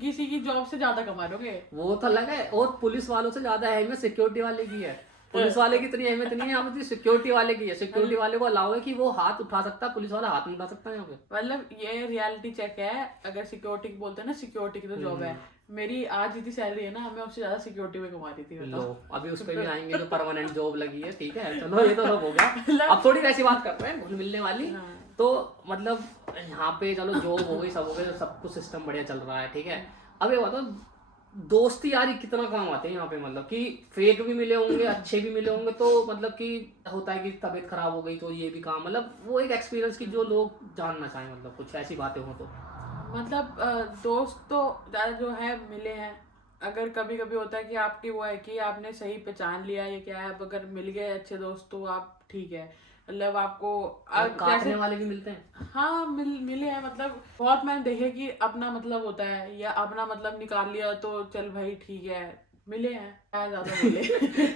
किसी की जॉब से ज्यादा कमा लोगे। वो तो अलग है, और पुलिस वालों से ज्यादा अहमियत सिक्योरिटी वाले की है। पुलिस वाले की इतनी अहमियत नहीं है यहाँ पे, सिक्योरिटी वाले की है। सिक्योरिटी वाले को अलाउ है कि वो हाथ उठा सकता है, पुलिस वाला हाथ नहीं उठा सकता है यहाँ पे। मतलब ये रियलिटी चेक है। अगर सिक्योरिटी की बोलते हैं ना, सिक्योरिटी की तो जॉब है। मेरी आज जितनी सैलरी है ना, मैं उससे ज्यादा सिक्योरिटी में कमा रही थी। लो अभी उस पे भी आएंगे जो परमानेंट जॉब लगी है, ठीक है चलो ये तो सब हो गया। अब थोड़ी वैसी बात करते हैं घुल मिलने वाली। तो मतलब यहाँ पे चलो जॉब हो गई, सब हो गया, सब कुछ सिस्टम बढ़िया चल रहा है, ठीक है। अब ये बताओ दोस्ती यारी कितना काम आते हैं यहाँ पे, मतलब कि फेक भी मिले होंगे, अच्छे भी मिले होंगे, तो मतलब कि होता है कि तबीयत खराब हो गई तो ये भी काम, मतलब वो एक एक्सपीरियंस की जो लोग जानना चाहें, मतलब कुछ ऐसी बातें हो तो। मतलब दोस्त तो ज्यादा जो है मिले हैं। अगर कभी कभी होता है कि आपकी वो है कि आपने सही पहचान लिया ये क्या है, अब अगर मिल गए अच्छे दोस्त तो आप ठीक है। मतलब आपको काटने वाले भी मिलते हैं। हाँ मिले हैं। मतलब बहुत मैंने देखे कि अपना मतलब होता है, या अपना मतलब निकाल लिया तो चल भाई ठीक है। मिले हैं, क्या ज्यादा मिले।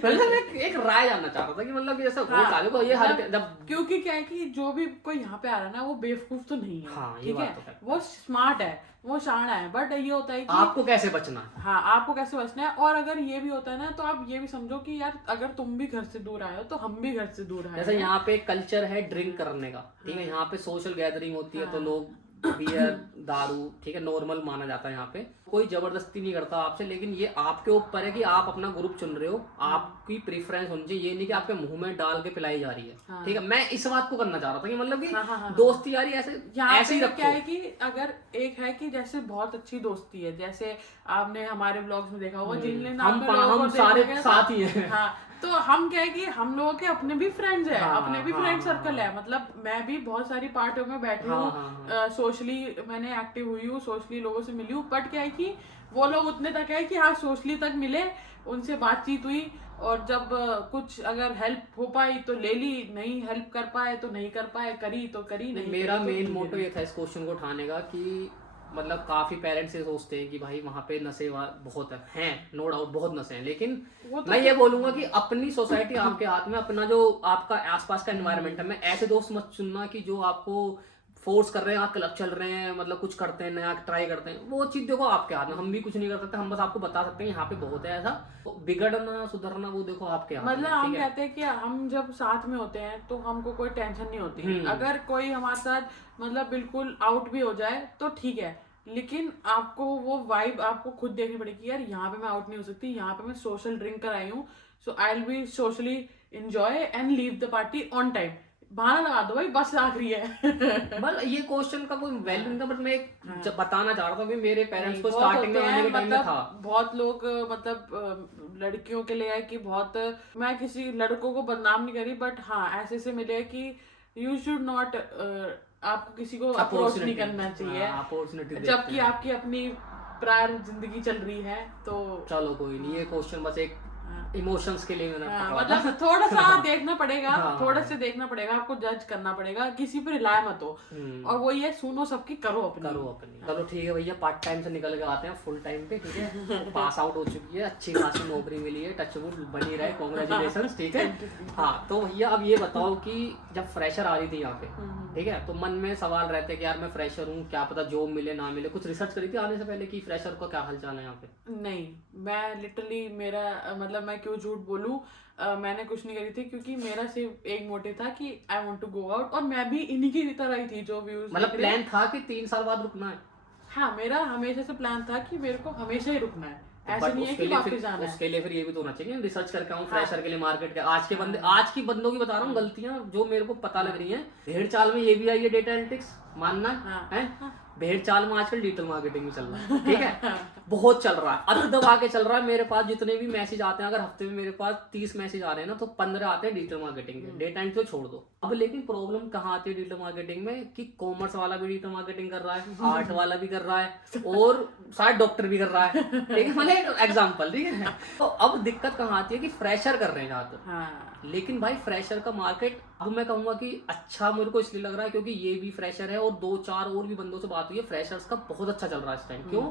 मतलब एक राय जानना चाह रहा था कि मतलब कि जैसा हाँ, वोट डालो तो ये हर मतलब जब, क्योंकि क्या है कि जो भी कोई यहाँ पे आ रहा है ना, वो बेवकूफ तो नहीं है। हाँ, ये ठीक बात है, तो है। वो स्मार्ट है, वो शाना है। बट ये होता है कि आपको कैसे बचना है। हाँ, आपको कैसे बचना है। और अगर ये भी होता है ना, तो आप ये भी समझो कि यार अगर तुम भी घर से दूर आए हो तो हम भी घर से दूर आए जैसे हैं। यहाँ पे कल्चर है ड्रिंक करने का, ठीक है, यहाँ पे सोशल गैदरिंग होती है तो लोग बियर दारू, ठीक है, नॉर्मल माना जाता है यहाँ पे। कोई जबरदस्ती नहीं करता आपसे, लेकिन ये आपके ऊपर है कि आप अपना ग्रुप चुन रहे हो, आपकी प्रेफरेंस होनी चाहिए, ये नहीं कि आपके मुंह में डाल के पिलाई जा रही है। ठीक है, मैं इस बात को करना चाह रहा था कि मतलब कि दोस्ती यारी ऐसे यहाँ ऐसे ही पे रखो। क्या है कि अगर एक है कि जैसे बहुत अच्छी दोस्ती है, जैसे आपने हमारे ब्लॉग्स में देखा होगा, जिनने हम सारे साथ ही हैं। हाँ, तो हम क्या है कि हम लोगों के अपने भी फ्रेंड्स हैं, अपने भी फ्रेंड हाँ, सर्कल है। मतलब मैं भी बहुत सारी पार्टियों में बैठी हूँ, सोशली मैंने एक्टिव हुई हूँ, सोशली लोगों से मिली हूँ। बट क्या है कि वो लोग उतने तक है कि हाँ सोशली तक मिले, उनसे बातचीत हुई, और जब कुछ अगर हेल्प हो पाई तो ले ली, नहीं हेल्प कर पाए तो नहीं कर पाए, करी तो करी, नहीं मेरा करी तो मेन नहीं मोटो करी। ये था इस क्वेश्चन को उठाने का कि मतलब काफी पेरेंट्स ये सोचते हैं कि भाई वहाँ पे नशे बहुत हैं, नो डाउट बहुत नशे हैं, लेकिन मैं ये बोलूंगा कि अपनी सोसाइटी आपके हाथ में, अपना जो आपका आसपास का एनवायरनमेंट है, मैं ऐसे दोस्त मत चुनना कि जो आपको फोर्स कर रहे हैं, आप क्लब चल रहे हैं, मतलब कुछ करते हैं नया ट्राई करते हैं, वो चीज देखो आपके हाथ में। हम भी कुछ नहीं कर सकते, हम बस आपको बता सकते हैं यहाँ पे बहुत है ऐसा, तो बिगड़ना सुधरना वो देखो आपके हाथ में। मतलब हम कहते हैं कि हम जब साथ में होते हैं तो हमको कोई टेंशन नहीं होती। अगर कोई हमारे साथ मतलब बिल्कुल आउट भी हो जाए तो ठीक है, लेकिन आपको वो वाइब आपको खुद देखनी पड़ेगी। यार यहाँ पे मैं आउट नहीं हो सकती, यहाँ पे मैं सोशल ड्रिंक कर आई हूँ, so I will be socially enjoy and leave the party on time. बहाना लगा दो भाई, बस आखिरी है। मतलब ये क्वेश्चन का कोई वैल्यू नहीं था, बट मैं बताना चाह रहा था कि मेरे पेरेंट्स को बहुत स्टार्टिंग में होते आने हैं, के टाइम में मतलब था। बहुत लोग मतलब लड़कियों के लिए है कि बहुत, मैं किसी लड़कों को बदनाम नहीं करी, बट हाँ ऐसे से मिले कि यू शुड नॉट, आपको किसी को अप्रोच नहीं करना चाहिए, अपॉर्चुनिटी जबकि आपकी अपनी प्रायर जिंदगी चल रही है। तो चलो कोई नहीं, ये क्वेश्चन बस एक इमोशंस के लिए मैंने पकड़ा था। मतलब थोड़ा सा देखना पड़ेगा, थोड़ा सा देखना पड़ेगा, आपको जज करना पड़ेगा, किसी पे रिलाय मत हो। और वो ये सुनो सबकी, करो अपनी। चलो ठीक है भैया, पार्ट टाइम से निकल के आते हैं फुल टाइम पे, ठीक है। पास आउट हो चुकी है, अच्छी खासी नौकरी मिली है, टचवुड बनी रहे, कांग्रेचुलेशंस, ठीक है। हाँ तो भैया अब ये बताओ कि जब फ्रेशर आ रही थी यहाँ पे, ठीक है, तो मन में सवाल रहते कि यार मैं फ्रेशर हूँ, क्या पता जॉब मिले ना मिले, कुछ रिसर्च करी थी आने से पहले कि फ्रेशर का क्या हालचाल है यहाँ पे? नहीं, मैं लिटरली मेरा मतलब मैं क्यों झूठ बोलूं, मैंने कुछ नहीं करी थी, क्योंकि मेरा सिर्फ एक मोटिव था कि I want to go out, और मैं भी इन्हीं की तरह ही थी जो व्यूज, मतलब प्लान था कि 3 साल बाद रुकना है? हाँ, मेरा हमेशा से प्लान था कि मेरे को हमेशा ही रुकना है, ऐसा नहीं है कि वापस जाना है। उसके लिए फिर ये भी तो होना चाहिए, रिसर्च करके आऊँ फ्रेशर के लिए मार्केट का। आज की बंदों की बता रहा हूँ गलतियां जो मेरे को पता लग रही हैं। भेड़ चाल में ये भी आई है डेटा एनालिटिक्स, मानना है। भेड़ चाल में आजकल डिजिटल मार्केटिंग भी चल रहा है, ठीक है। बहुत चल रहा है, अत दबा के चल रहा है। मेरे पास जितने भी मैसेज आते हैं, अगर हफ्ते में मेरे पास 30 मैसेज आ रहे हैं ना, तो 15 आते हैं डिजिटल मार्केटिंग के। डेटा एंट्री तो छोड़ दो। अब लेकिन प्रॉब्लम कहाँ आती है डिजिटल मार्केटिंग में, कि कॉमर्स वाला भी डिजिटल मार्केटिंग कर रहा है, आर्ट वाला भी कर रहा है, और शायद डॉक्टर भी कर रहा है, ठीक है, मतलब एग्जाम्पल, ठीक है। तो अब दिक्कत कहाँ आती है कि फ्रेशर कर रहे हैं ज्यादातर। हाँ। लेकिन भाई फ्रेशर का मार्केट अब मैं कहूंगा कि अच्छा मेरे को इसलिए लग रहा है क्योंकि ये भी फ्रेशर है, और 2-4 और भी बंदों से बात हुई है, फ्रेशर्स का बहुत अच्छा चल रहा है इस टाइम। क्यों?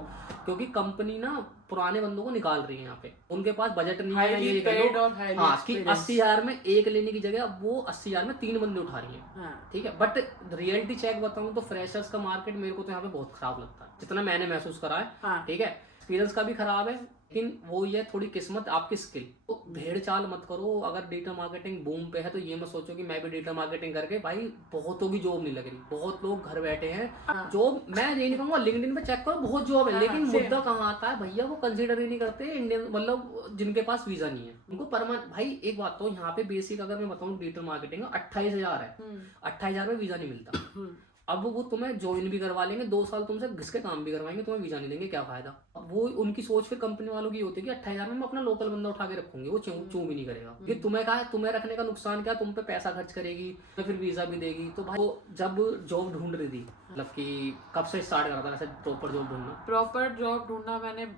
क्योंकि कंपनी ना पुराने बंदों को निकाल रही है यहाँ पे, उनके पास बजट नहीं है ये paid और highly हाँ, कि experienced। 80,000 में एक लेने की जगह अब वो 80,000 में 3 बंदे उठा रही है। हाँ। ठीक है, बट रियलिटी चेक बताऊं तो फ्रेशर्स का मार्केट मेरे को तो यहाँ पे बहुत खराब लगता है, जितना मैंने महसूस करा है। हाँ। ठीक है, एक्सपीरियंस का भी खराब है, लेकिन वो ये थोड़ी किस्मत, आपकी स्किल। तो भेड़ चाल मत करो। अगर डिजिटल मार्केटिंग बूम पे है तो ये मत सोचो कि मैं भी डिजिटल मार्केटिंग करके, भाई बहुतों की जॉब नहीं लग रही, बहुत लोग घर बैठे हैं। जॉब मैं ये नहीं कहूंगा, लिंक्डइन पे चेक करो बहुत जॉब है, लेकिन मुद्दा कहाँ आता है भैया, वो कंसीडर ही नहीं करते इंडियन, मतलब जिनके पास वीजा नहीं है उनको परमानेंट। भाई एक बात तो यहाँ पे बेसिक अगर मैं बताऊँ डिजिटल मार्केटिंग 28,000 है, 28,000 में वीजा नहीं मिलता। अब वो तुम्हें ज्वाइन भी करवा लेंगे, 2 साल तुमसे घिस के काम भी करवाएंगे, तुम्हें वीजा नहीं देंगे, क्या फायदा। अब वो उनकी सोच फिर कंपनी वालों की होती है कि 28,000 में मैं अपना लोकल बंदा उठा के रखूंगी, वो चू भी नहीं करेगा। कि तुम्हें कहा है, तुम्हें रखने का नुकसान क्या, तुम पे पैसा खर्च करेगी, तो फिर वीजा भी देगी। तो भाई वो जब जॉब ढूंढ रही थी, मतलब कि कब से स्टार्ट करा था वैसे प्रॉपर जॉब ढूंढना? प्रॉपर जॉब ढूंढना मैंने,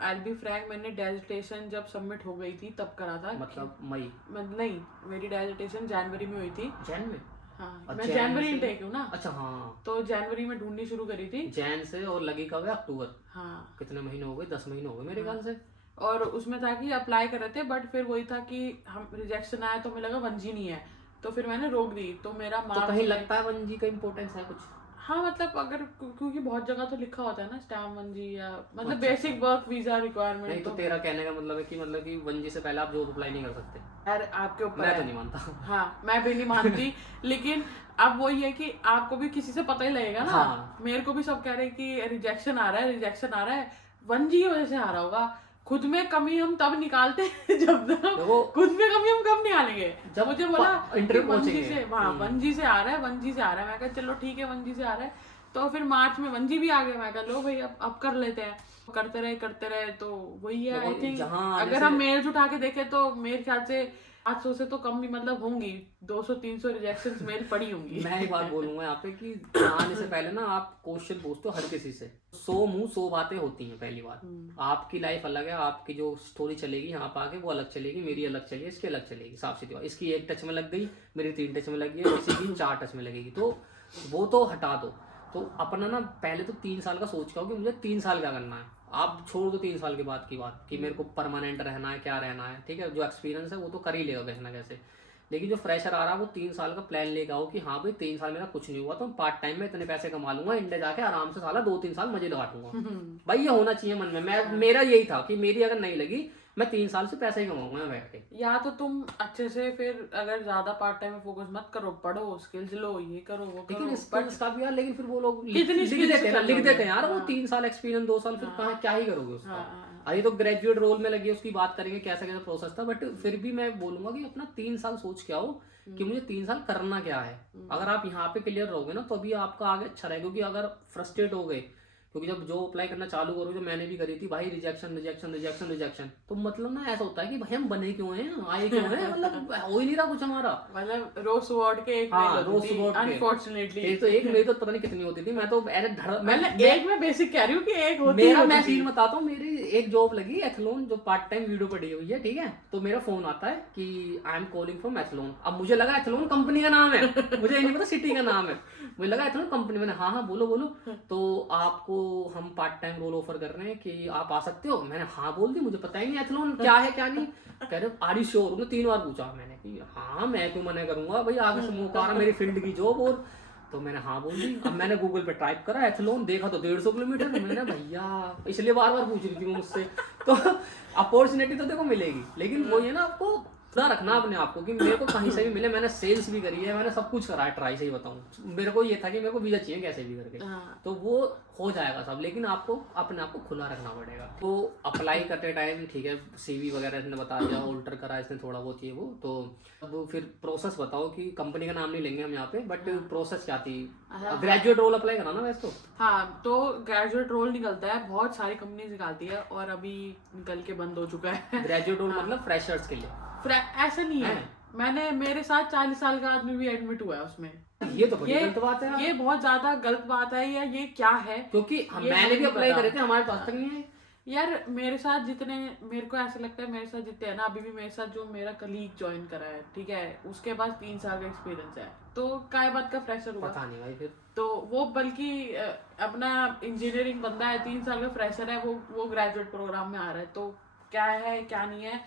आई बी फ्रैंक, मैंने डेजिटेशन जब सबमिट हो गई थी तब करा था। मतलब मई? नहीं, मेरी डेजिटेशन जनवरी में हुई थी। जैन में? हाँ, मैं जनवरी इनटेक हूँ ना। अच्छा हाँ, तो जनवरी में ढूंढनी शुरू करी थी जैन से, और लगी कब है? अक्टूबर। हाँ। कितने महीने हो गए? 10 महीने हो गए मेरे ख्याल से। और उसमें था कि अप्लाई कर रहे थे, बट फिर वही था कि हम रिजेक्शन आया तो मुझे लगा 1G नहीं है, तो फिर मैंने रोक दी। तो मेरा तो कहीं लगता है 1G का इम्पोर्टेंस है कुछ? हाँ, मतलब अगर क्योंकि बहुत जगह तो लिखा होता है ना स्टैम्प 1G, या मतलब बेसिक वर्क वीजा रिक्वायरमेंट। नहीं तो तेरा कहने का मतलब है कि 1G से पहले आप जॉब अप्लाई नहीं कर सकते? यार आपके ऊपर मैं तो नहीं मानता। हाँ, मैं भी नहीं मानती। लेकिन अब वही है कि आपको भी किसी से पता ही लगेगा ना। हाँ। मेरे को भी सब कह रहे हैं कि रिजेक्शन आ रहा है, रिजेक्शन आ रहा है, 1G की वजह से आ रहा होगा। खुद में कमी हम तब निकालते हैं जब खुद में कमी हम कब निकालेंगे, जब मुझे बोला इंटरव्यू 1G से, हाँ 1G से आ रहा है, 1G से आ रहा है। मैं कहा चलो ठीक है 1G से आ रहा है। तो फिर मार्च में 1G भी आ गया। मैं कहा लो भाई अब कर लेते हैं। करते रहे तो वही है। आई थिंक अगर हम मेल्स उठा के देखें तो मेरे ख्याल से 800 से तो कम भी मतलब होंगी, 200-300 रिजेक्शंस मेल पड़ी होंगी। मैं एक बात बोलूंगा यहाँ पे कि आने से पहले ना आप क्वेश्चन पूछते हो हर किसी से, 100 मुंह 100 बातें होती हैं। पहली बात, आपकी लाइफ अलग है, आपकी जो स्टोरी चलेगी यहाँ पे आके वो अलग चलेगी, मेरी अलग चलेगी, इसकी अलग चलेगी, साफ सीधी बात। इसकी 1 टच में लग गई, मेरी 3 टच में लगी है, किसी की 4 टच में लगेगी, तो वो तो हटा दो। तो अपना ना पहले तो 3 साल का सोच के आओ कि मुझे 3 साल क्या करना है। आप छोड़ दो 3 साल के बाद की बात कि मेरे को परमानेंट रहना है, क्या रहना है, ठीक है। जो एक्सपीरियंस है वो तो कर ही लेगा कैसे ना कैसे। लेकिन जो फ्रेशर आ रहा है वो 3 साल का प्लान लेके आओ कि हाँ भाई 3 साल मेरा कुछ नहीं हुआ तो पार्ट टाइम में इतने पैसे कमा लूंगा, इंडिया जाके आराम से साला 2-3 साल मजे लगाऊंगा। भाई ये होना चाहिए मन में। मेरा यही था कि मेरी अगर नहीं लगी, मैं 3 साल से पैसे ही कमाऊंगा बैठ के। या तो तुम अच्छे से फिर अगर ज्यादा पार्ट टाइम में फोकस मत करो, पढ़ो, स्किल्स लो, ये करो वो करो। लेकिन स्किल्स का भी यार, लेकिन फिर वो लोग लिख देते हैं यार, वो 3 साल एक्सपीरियंस, 2 साल, फिर कहाँ क्या ही करोगे उसका। अभी तो ग्रेजुएट रोल में लगी है, उसकी बात करेंगे कैसा कैसा प्रोसेस था। बट फिर भी मैं बोलूंगा कि अपना 3 साल सोच के आओ कि मुझे 3 साल करना क्या है। अगर आप यहाँ पे क्लियर रहोगे ना तो अभी आपका आगे अच्छा रहेगा। क्योंकि अगर फ्रस्ट्रेट हो गए, क्योंकि जब जो अप्लाई करना चालू करोगे, जो मैंने भी करी थी भाई, रिजेक्शन, तो मतलब ना ऐसा होता है कि भाई हम बने क्यों हैं, आए क्यों हैं, मतलब हो ही नहीं रहा कुछ हमारा। मतलब रोज वार्ड के एक अनफॉर्चुनेटली एक तो एक मेरी तो पता नहीं कितनी होती थी। मैं तो एक में बेसिक कह रही हूँ कि एक होती मेरा मैं सीन बताता हूँ। मेरी एक जॉब लगी एथलॉन, जो पार्ट टाइम वीडियो पड़ी हुई है, ठीक है। तो मेरा फोन आता है कि I am calling from Athlon. अब मुझे लगा एथलॉन कंपनी का नाम है, मुझे नहीं पता सिटी का नाम है, मुझे लगा एथलॉन कंपनी। मैंने हाँ बोलो। तो आपको हम पार्ट टाइम रोल ऑफर कर रहे हैं कि आप आ सकते हो। मैंने हाँ बोल दी, मुझे पता ही नहीं एथलॉन क्या है क्या नहीं। कह रहे आर यू श्योर? उन्होंने 3 बार पूछा। मैंने कि हाँ, मैं क्यों मना करूंगा भाई, आगे से मौका आ रहा, मेरी फील्ड की जॉब। और तो मैंने हाँ बोल दी। अब मैंने गूगल पे टाइप करा एथलॉन, देखा तो 150 किलोमीटर। मैंने भैया इसलिए बार पूछ रही थी मुझसे। तो अपॉर्चुनिटी तो देखो मिलेगी, लेकिन वो ये ना आपको खुला रखना अपने आप को कि मेरे को कहीं से भी मिले। मैंने सेल्स भी करी है, मैंने सब कुछ करा है ट्राई, सही बताऊं। मेरे को ये था कि मेरे को वीजा चाहिए कैसे भी करके, तो वो हो जाएगा सब, लेकिन आपको अपने आप को खुला रखना पड़ेगा। तो अप्लाई करते टाइम ठीक है, सीवी वगैरह इसने बता दिया, ऑल्टर करा इसने थोड़ा बहुत ये वो। तो अब फिर प्रोसेस बताओ कि कंपनी का नाम नहीं लेंगे हम यहाँ पे, बट प्रोसेस क्या थी? ग्रेजुएट रोल अप्लाई करा ना वैसे तो? हाँ, तो ग्रेजुएट रोल निकलता है, बहुत सारी कंपनी निकालती है और अभी निकल के बंद हो चुका है। ग्रेजुएट रोल मतलब फ्रेशर्स के लिए? ऐसा नहीं है, मैंने मेरे साथ 40 साल का आदमी भी एडमिट हुआ है उसमें। ये तो बड़ी गलत बात है, ये बहुत ज्यादा गलत बात है, या ये क्या है? क्योंकि मैंने भी अप्लाई करे थे, हमारे पास तक नहीं है यार। मेरे साथ जितने, मेरे को ऐसा लगता है मेरे साथ जितने है ना, अभी भी मेरे साथ जो मेरा कलीग ज्वाइन करा है, ठीक है, उसके पास 3 साल का एक्सपीरियंस है, तो काय बात का फ्रेशर हुआ? पता नहीं भाई फिर तो वो बल्कि अपना इंजीनियरिंग बंदा है, 3 साल का फ्रेशर है, वो ग्रेजुएट प्रोग्राम में आ रहा है, तो क्या है क्या नहीं है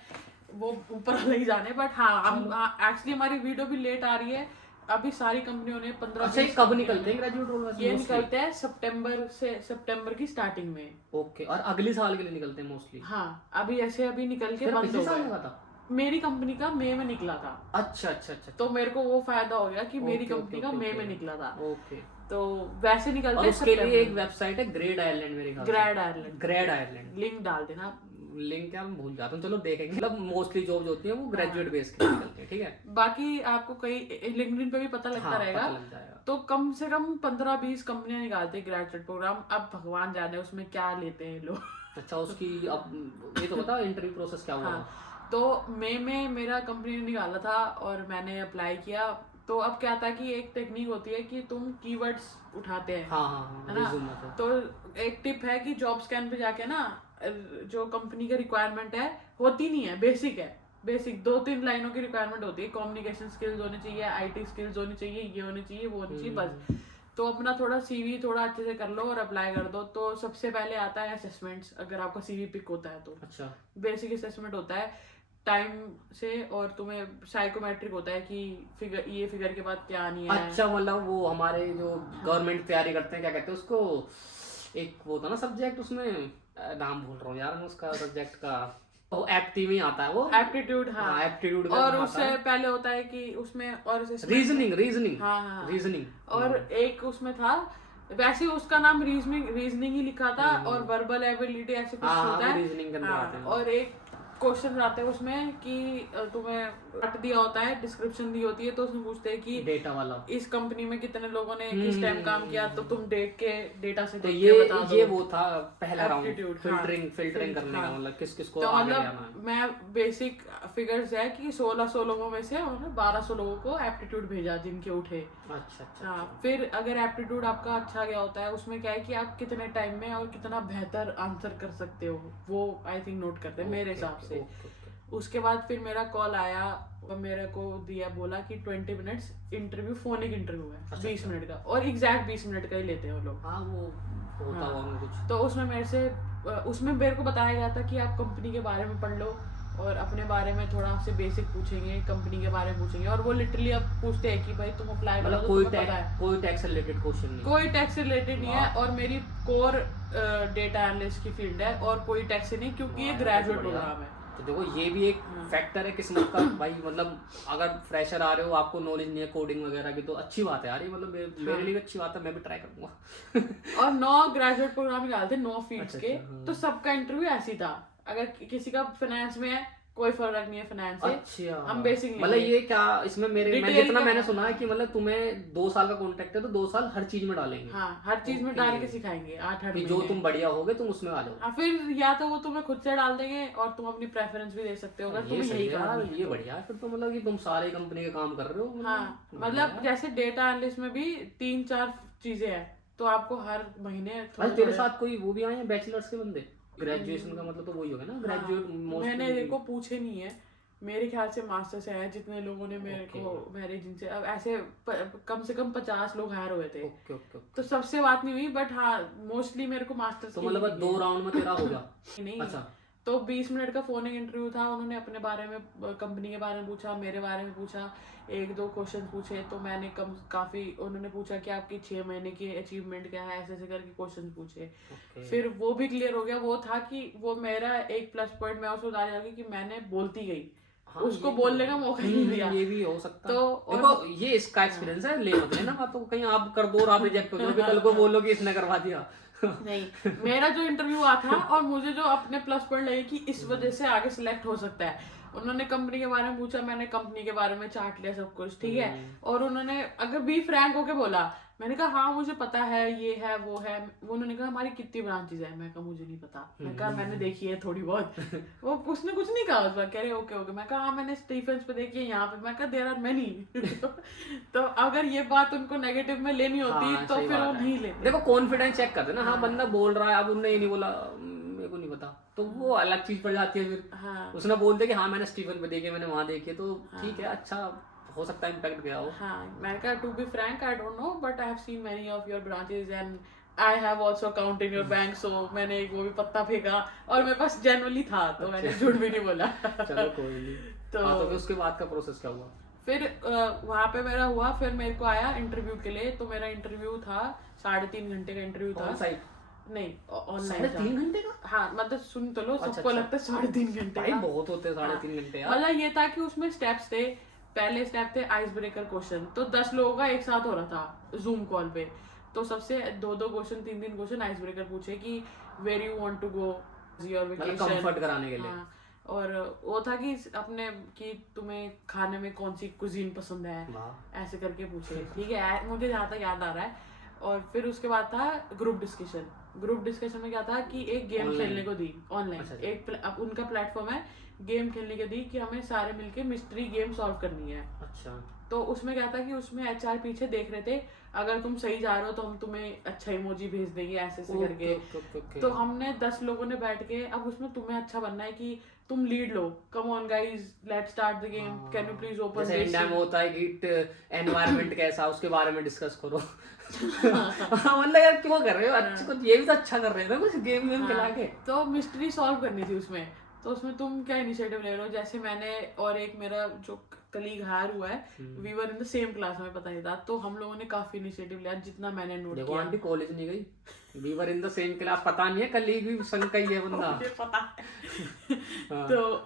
वो ऊपर वाले ही जाने। बट हाँ, हम एक्चुअली हमारी वीडियो भी लेट आ रही है, अभी सारी कंपनियों ने 15। अच्छा, ये कब निकलते हैं ग्रेजुएट रोल? ये निकलते हैं सितंबर की स्टार्टिंग में। ओके, और अगले साल के लिए निकलते हैं मोस्टली? हाँ, अभी निकल के बंद हो गए। मेरी कंपनी का मई में निकला था। अच्छा अच्छा अच्छा, तो मेरे को वो फायदा हो गया कि मेरी कंपनी का मई में निकला था। ओके, तो वैसे निकलते हैं। उसके लिए एक वेबसाइट है ग्रेड आयरलैंड, मेरे ख्याल से। ग्रेड आयरलैंड, लिंक डाल देना। लिंक क्या मैं भूल जाता हूँ, चलो देखेंगे। मतलब मोस्टली जॉब होती है वो ग्रेजुएट बेस के निकलते हैं, ठीक है। बाकी आपको कई लिंक्डइन पे भी पता लगता रहेगा। तो कम से कम 15-20 कंपनियां निकालती है ग्रेजुएट प्रोग्राम। अब भगवान जाने उसमें क्या लेते हैं लोग। अच्छा, उसकी अब ये तो बताओ इंटरव्यू प्रोसेस क्या हुआ? तो मई में मेरा कंपनी ने निकाला था और मैंने अप्लाई किया। तो अब क्या था कि एक टेक्निक होती है कि तुम कीवर्ड्स उठाते हैं, है ना। तो एक टिप है कि जॉब स्कैन पे जाके ना, जो कंपनी का रिक्वायरमेंट है होती नहीं है, बेसिक है, बेसिक 2-3 लाइनों की रिक्वायरमेंट होती है। कम्युनिकेशन स्किल्स होनी चाहिए, आईटी स्किल्स होनी चाहिए, ये होनी चाहिए, वो होनी चाहिए, बस। तो अपना थोड़ा सीवी थोड़ा अच्छे से कर लो और अप्लाई कर दो। तो सबसे पहले आता है असेसमेंट्स, अगर आपका सीवी पिक होता है तो। अच्छा, बेसिक असेसमेंट होता है टाइम से, और तुम्हें साइकोमेट्रिक होता है कि फिगर के बाद क्या आनी है। अच्छा, मतलब वो हमारे जो गवर्नमेंट तैयारी करते हैं, क्या कहते हैं उसको, एक वो था ना सब्जेक्ट, उसमें नाम भूल रहा हूँ यार मैं उसका सब्जेक्ट का, वो एप्टी में आता है, वो एप्टीट्यूड। हाँ, एप्टीट्यूड। और उससे पहले होता है कि उसमें और रीजनिंग। हाँ, रीजनिंग। और एक उसमें था, वैसे उसका नाम रीजनिंग ही लिखा था, और वर्बल एबिलिटी ऐसे कुछ होता है, रीजनिंग के अंदर आते हैं। और एक क्वेश्चन आते हैं उसमें कि तुम्हें पार्ट दिया होता है, डिस्क्रिप्शन दी होती है, तो उसमें पूछते हैं कि डेटा वाला, इस कंपनी में कितने लोगों ने किस टाइम काम किया, तो तुम डेटा से तो ये वो था पहला राउंड, फिल्टरिंग करने का, मतलब किस किस को आगे ले आना है। मैं बेसिक फिगर्स है कि 1600 लोगों में से उन्होंने 1200 लोगों को एप्टीट्यूड भेजा जिनके उठे। अच्छा। फिर अगर एप्टीट्यूड आपका अच्छा गया होता है, उसमें क्या है कि आप कितने टाइम में और कितना बेहतर आंसर कर सकते हो, वो आई थिंक नोट करते हैं मेरे हिसाब से। उसके बाद फिर मेरा कॉल आया और मेरे को दिया, बोला कि 20 मिनट्स इंटरव्यू, फोनिक इंटरव्यू है, 20 मिनट का, और एग्जैक्ट 20 मिनट का ही लेते हैं वो लोग। हाँ, वो होता होगा कुछ। तो उसमें मेरे को बताया गया था कि आप कंपनी के बारे में पढ़ लो और अपने बारे में थोड़ा आपसे बेसिक पूछेंगे, कंपनी के बारे में पूछेंगे, और वो लिटरली अब पूछते हैं कि भाई तुम अप्लाई करो, तो तुम्हें पता है कोई टैक्स रिलेटेड क्वेश्चन नहीं, कोई टैक्स रिलेटेड नहीं है। और मेरी कोर डेटा एनालिस्ट की फील्ड है और कोई टैक्स नहीं, क्योंकि ये ग्रेजुएट प्रोग्राम है। तो देखो, ये भी एक फैक्टर है किस्मत का भाई। मतलब अगर फ्रेशर आ रहे हो, आपको नॉलेज नहीं है कोडिंग वगैरह की, तो अच्छी बात है यार ये, मतलब मेरे लिए भी अच्छी बात है, मैं भी ट्राई करूंगा। और 9 ग्रेजुएट प्रोग्राम निकालते, 9 फील्ड्स के। तो सबका इंटरव्यू ऐसी था। अगर किसी का फाइनेंस में है, कोई फर्क नहीं है फाइनेंस से। अच्छा, हम बेसिक मतलब ये क्या इसमें मैंने सुना है कि मतलब तुम्हें 2 साल का कॉन्ट्रैक्ट है, तो 2 साल हर चीज में डालेंगे। हाँ, हर चीज में डाल के सिखाएंगे 8 महीने। जो तुम बढ़िया होगे तुम उसमें आ जाओ। फिर या तो वो तुम्हें खुद से डाल देंगे और तुम अपनी प्रेफरेंस भी दे सकते हो, अगर तुम्हें यही करना है। ये बढ़िया है फिर तो, मतलब कि तुम सारे कंपनी के काम कर रहे हो। हाँ, मतलब जैसे डेटा एनालिस्ट में भी 3-4 चीजें हैं, तो आपको हर महीने। तेरे साथ कोई वो भी आए हैं बैचलर्स के बंदे? ग्रेजुएशन का मतलब तो वही होगा ना, ग्रेजुएट। मैंने देखो पूछे नहीं है, मेरे ख्याल से मास्टर्स है जितने लोगों ने मेरे जिनसे, अब ऐसे कम से कम 50 लोग हायर हुए थे। तो सबसे बात नहीं हुई, बट हाँ मोस्टली मेरे को मास्टर्स। तो मतलब 2 राउंड में तेरा हो गया? नहीं। अच्छा, तो 20 मिनट का फोनिक इंटरव्यू था। उन्होंने अपने बारे में, कंपनी के बारे में पूछा, मेरे बारे में पूछा, 1-2 क्वेश्चन पूछे। तो मैंने काफी, उन्होंने पूछा कि आपकी 6 महीने की अचीवमेंट क्या है, ऐसे करके क्वेश्चन पूछे। फिर वो भी क्लियर हो गया। वो था कि वो मेरा एक प्लस पॉइंट मैं उसको बता रही कि मैंने बोलती गई, हाँ, उसको ये बोलने का मौका ही नहीं दिया। ये भी हो सकता है। तो देखो ये इसका एक्सपीरियंस है, ले मत लेना बातों को, कहीं आप कर दो और आप रिजेक्ट हो जाओ, कल को बोलो कि इसने करवा दिया। नहीं, मेरा जो इंटरव्यू हुआ था और मुझे जो अपने प्लस पॉइंट लगे कि इस वजह से आगे सिलेक्ट हो सकता है, उन्होंने कंपनी के बारे में पूछा, मैंने कंपनी के बारे में चाट लिया सब कुछ, ठीक है। और उन्होंने अगर बी फ्रैंक होके बोला, मैंने कहा हाँ मुझे पता है ये है वो है। उन्होंने कहा हमारी कितनी ब्रांचेज है, मैं कहा मुझे नहीं पता, मैं कहा मैंने देखी है थोड़ी बहुत। वो उसने कुछ नहीं कहा उस बार, कह रहे ओके ओके। मैं कहा हाँ मैंने स्टीफेंस पे देखी है यहाँ पे, मैं कहा देयर आर मेनी। तो अगर ये बात उनको नेगेटिव में लेनी होती हाँ, तो सही फिर वो बात है। नहीं लेते। देखो कॉन्फिडेंस चेक करते ना, हाँ बंदा बोल रहा है, अब उनने ये नहीं बोला मेरे को नहीं पता, तो वो अलग चीज पड़ जाती है फिर। हाँ उसने बोल दिया कि हाँ मैंने स्टीफन पे देखी, मैंने वहां देखी है, तो ठीक है, अच्छा हो सकता है इम्पैक्ट गया हो। हाँ, मैंने कहा to be frank I don't know but I have seen many of your branches and I have also account in your bank, so मैंने एक वो भी पत्ता फेंका और मेरे पास जनरली था, तो मैंने झूठ भी नहीं बोला। चलो कोई नहीं। तो हाँ, तो फिर उसके बाद का प्रोसेस क्या हुआ? फिर वहां पे मेरा हुआ, फिर मेरे को आया इंटरव्यू के लिए। तो मेरा इंटरव्यू था 3.5 घंटे का इंटरव्यू था। On site? नहीं ऑनलाइन था। 3.5 घंटे का? हाँ मतलब सुन तो लो, अच्छा, सबको अच्छा। लगता है 3.5 घंटे भाई का। बहुत होते हैं 3.5 घंटे यार। मतलब ये था कि उसमें स्टेप्स थे। पहले स्टेप थे आइस ब्रेकर क्वेश्चन, तो 10 लोगों का एक साथ हो रहा था जूम कॉल पे। तो सबसे 2-2 क्वेश्चन 3-3 क्वेश्चन आइस ब्रेकर पूछे कि where you want to go your मतलब वेकेशन, कंफर्ट कराने के लिए। हाँ। और वो था कि अपने कि तुम्हें खाने में कौन सी कुजीन पसंद है, वाह। ऐसे करके पूछे, ठीक है, मुझे जहाँ तक याद आ रहा है। और फिर उसके बाद था ग्रुप डिस्कशन। ग्रुप डिस्कशन में क्या था कि एक गेम Online? खेलने को दी ऑनलाइन। अच्छा, एक अब उनका प्लेटफॉर्म है, गेम खेलने को दी कि हमें सारे मिलके मिस्ट्री गेम सॉल्व करनी है। अच्छा। तो उसमें क्या था कि उसमें एचआर पीछे देख रहे थे, अगर तुम सही जा रहे हो तो हम तुम्हें अच्छा इमोजी भेज देंगे, ऐसे ऐसे करके। ओके। तो हमने 10 लोगों ने बैठ के, अब उसमें तुम्हें अच्छा बनना है कि तुम lead low, come on guys let's start the game, can you please open जैसे इंडिया में होता है कि एनवायरनमेंट कैसा, उसके बारे में डिस्कस करो। हाँ, मतलब यार क्यों कर रहे हो, अच्छा कुछ ये भी तो अच्छा कर रहे हो ना, कुछ गेम वेम खिला के। तो मिस्ट्री सॉल्व करनी थी उसमें। तो उसमें तुम क्या इनिशिएटिव ले रहे हो, जैसे मैंने और एक मेरा जो कलीग हायर हुआ है, we were in the same class, हमें पता नहीं था, तो हम लोगों ने काफी इनिशिएटिव लिया जितना मैंने नोट देखो किया। आंटी कॉलेज नहीं गई, we were in the same class, पता नहीं है कलीग भी संग का ही है बंदा। मुझे पता है। तो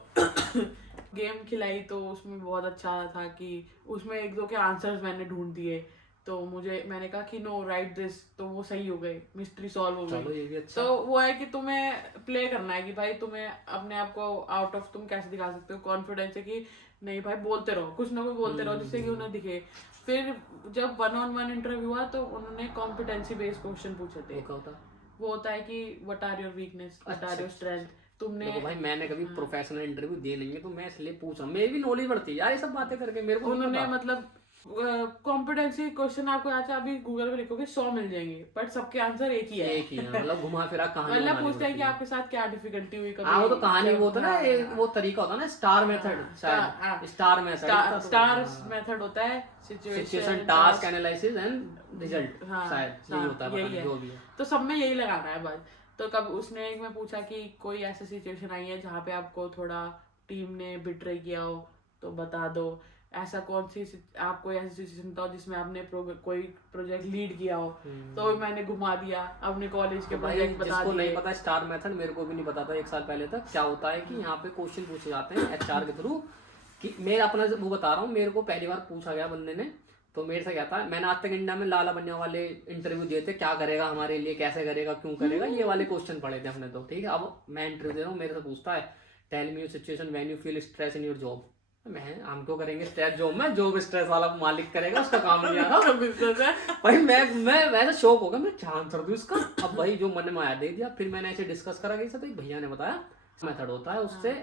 गेम खिलाई, तो उसमें बहुत अच्छा था कि उसमें 1-2 के आंसर्स मैंने ढूंढ दिए। तो मैंने कहा कि नो राइट दिस, तो वो सही हो गए, मिस्ट्री सॉल्व हो चलो गई। ये भी अच्छा। तो वो है कि तुम्हें प्ले करना है कि भाई तुम्हें अपने आप को आउट ऑफ तुम कैसे दिखा सकते हो, कॉन्फिडेंस है कि नहीं भाई बोलते रहो, कुछ ना कुछ बोलते रहो जिससे कि उन्हें दिखे। फिर जब 1-on-1 इंटरव्यू हुआ तो उन्होंने कॉम्पिटेंसी बेस्ड क्वेश्चन पूछे थे। वो क्या होता? वो होता है कि what are your weakness, what are your strength. तुमने देखो भाई मैंने कभी प्रोफेशनल इंटरव्यू दिए नहीं है, तो मैं इसलिए पूछ रहा हूँ, मेरी भी नॉलेज बढ़ती है यार ये सब बातें करके, मेरे को नहीं उन्होंने पता। मतलब कॉम्पिटेंसी क्वेश्चन आपको यहाँ से अभी गूगल पे लिखोगे 100 मिल जाएंगे, बट सबके आंसर एक ही है। एक ही है, मतलब घुमा फिरा कहानी मतलब बनानी पूछते हैं कि पड़ती है। आपके साथ क्या डिफिकल्टी हुई कभी। हाँ वो तो कहानी, वो होता है ना हाँ, एक वो तरीका होता है ना, स्टार मेथड, हाँ, शायद स्टार मेथड, स्टार मेथड होता है, situation task analysis and result, हाँ, शायद यही होता है, पता यही नहीं है। जो भी है। तो सब में यही लगाना है बस। तो कब उसने एक में पूछा कि कोई ऐसी सिचुएशन आई है जहाँ पे आपको थोड़ा टीम ने बिट्रे किया हो तो बता दो। ऐसा कौन सी आपको ऐसी सिचुएशन था जिसमें आपने कोई प्रोजेक्ट लीड किया हो। तो मैंने घुमा दिया अपने कॉलेज के भाई प्रोजेक्ट बता जिसको नहीं दिए। पता स्टार मेथड, मेरे को भी नहीं पता था 1 साल पहले तक। क्या होता है कि यहाँ पे क्वेश्चन पूछे जाते हैं एचआर के थ्रू, कि मैं अपना वो बता रहा हूँ, मेरे को पहली बार पूछा गया बंदे ने, तो मेरे से क्या था, मैंने आज तक इंडिया में लाला बनिया वाले इंटरव्यू दिए थे, क्या करेगा हमारे लिए, कैसे करेगा, क्यों करेगा, ये वाले क्वेश्चन पढ़े थे अपने। तो ठीक है, अब मैं इंटरव्यू दे रहा हूँ, मेरे से पूछता है tell me your situation when you feel stress in your job. मैं हम क्यों करेंगे स्ट्रेस जॉब में, जॉब स्ट्रेस वाला मालिक करेगा, उसका काम नहीं आ रहा। बिजनेस है। भाई मैं तो शौक हो गया, मैं क्या आंसर दूं इसका। अब भाई जो मन में आया दे दिया। फिर मैंने ऐसे डिस्कस करा गई, तो एक भैया ने बताया मेथड होता है उससे।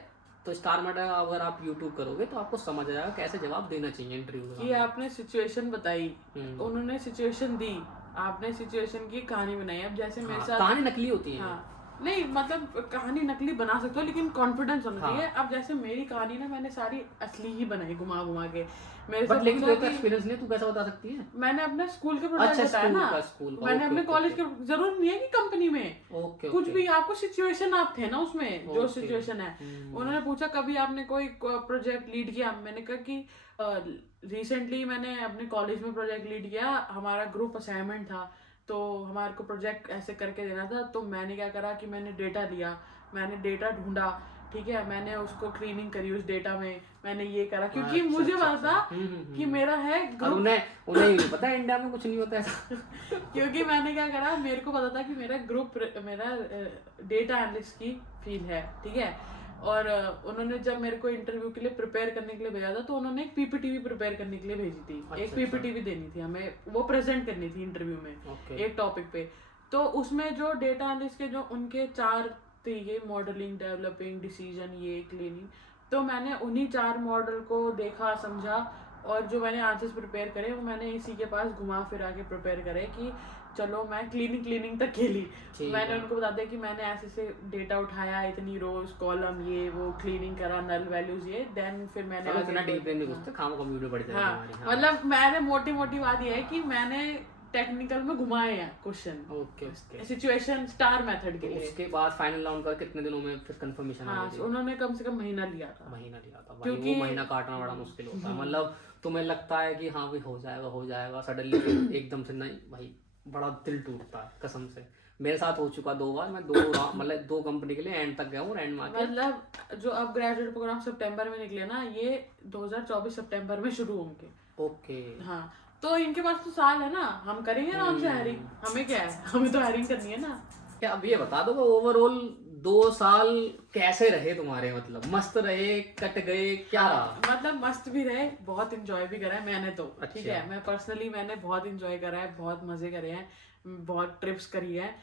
तो स्टार मेथड अगर आप यूट्यूब करोगे तो आपको समझ आ जाएगा कैसे जवाब देना चाहिए इंटरव्यू कि आपने सिचुएशन बताई, उन्होंने सिचुएशन दी, आपने सिचुएशन की कहानी बनाई। अब जैसे मेरे साथ कहानी नकली होती है। हाँ नहीं मतलब कहानी नकली बना सकते हो लेकिन कॉन्फिडेंस होना चाहिए। अब जैसे मेरी कहानी ना मैंने सारी असली ही बनाई घुमा घुमा के। मेरे से लेकिन पूछा तो कि एक्सपीरियंस नहीं, तू कैसे बता सकती है? मैंने अपने स्कूल के प्रोजेक्ट बताया ना, स्कूल का, मैंने अपने कॉलेज के, जरूर नहीं है कि कंपनी में ओके कुछ भी, आपको सिचुएशन आप थे ना उसमें, जो सिचुएशन है। उन्होंने पूछा कभी आपने कोई प्रोजेक्ट लीड किया, मैंने कहा कि रिसेंटली मैंने अपने कॉलेज में प्रोजेक्ट लीड किया, हमारा ग्रुप असाइनमेंट था, तो हमारे को प्रोजेक्ट ऐसे करके देना था। तो मैंने क्या करा कि मैंने डेटा लिया, मैंने डेटा ढूंढा, ठीक है, मैंने उसको क्लीनिंग करी उस डेटा में, मैंने ये करा क्योंकि मुझे पता था कि मेरा है ग्रुप। उन्हें ही नहीं पता इंडिया में कुछ नहीं होता ऐसा। क्योंकि मैंने क्या करा, मेरे को पता था कि मेरा ग्रुप, मेरा डेटा एनालिस्ट की फील्ड है, ठीक है। और उन्होंने जब मेरे को इंटरव्यू के लिए प्रिपेयर करने के लिए भेजा था, तो उन्होंने एक पीपीटी भी प्रिपेयर करने के लिए भेजी थी। एक पीपीटी भी देनी थी हमें, वो प्रेजेंट करनी थी इंटरव्यू में एक टॉपिक पे। तो उसमें जो डेटा एनालिस्ट के जो उनके 4 थे, ये मॉडलिंग, डेवलपिंग, डिसीजन, ये क्लीनिंग, तो मैंने उन्हीं 4 मॉडल को देखा, समझा, और जो मैंने आंसर्स प्रिपेयर करे वो मैंने इसी के पास घुमा फिरा के प्रिपेयर करे कि चलो मैं क्लीनिंग तक खेली। मैंने उनको बता दिया कि मैंने ऐसे से डेटा उठाया, इतनी रोज कॉलम, ये वो क्लीनिंग करा, नल वैल्यूज ये, देन फिर मैंने मतलब मैंने मोटी बात ये है कि मैंने टेक्निकल में घुमाए हैं question, okay, situation star method के लिए। उसके बाद फाइनल राउंड का कितने दिनों में फिर कंफर्मेशन आ गई? उन्होंने कम से कम महीना लिया था भाई, वो महीना काटना बड़ा मुश्किल होता है। मतलब तुम्हें लगता है कि हाँ भाई हो जाएगा, सडनली एकदम से नहीं भाई, बड़ा दिल टूटता है कसम से। मेरे साथ हो चुका 2 बार, मैं 2 कंपनी के लिए एंड तक गया हूँ, एंड में मतलब जो अब ग्रेजुएट प्रोग्राम सितंबर में निकले ना, ये 2024 सितंबर में शुरू होंगे। ओके, हाँ, तो इनके पास तो साल है ना, हम करेंगे आराम से हायरिंग, हमें क्या है, हमें तो हायरिंग करनी है ना। क्या अब ये बता दो ओवरऑल 2 साल कैसे रहे तुम्हारे? मतलब मस्त रहे, कट गए, क्या रहा? मतलब मस्त भी रहे, बहुत इंजॉय भी करा है मैंने तो, ठीक है। मैं पर्सनली मैंने बहुत इंजॉय करा है, बहुत मजे करे हैं, बहुत ट्रिप्स करी है,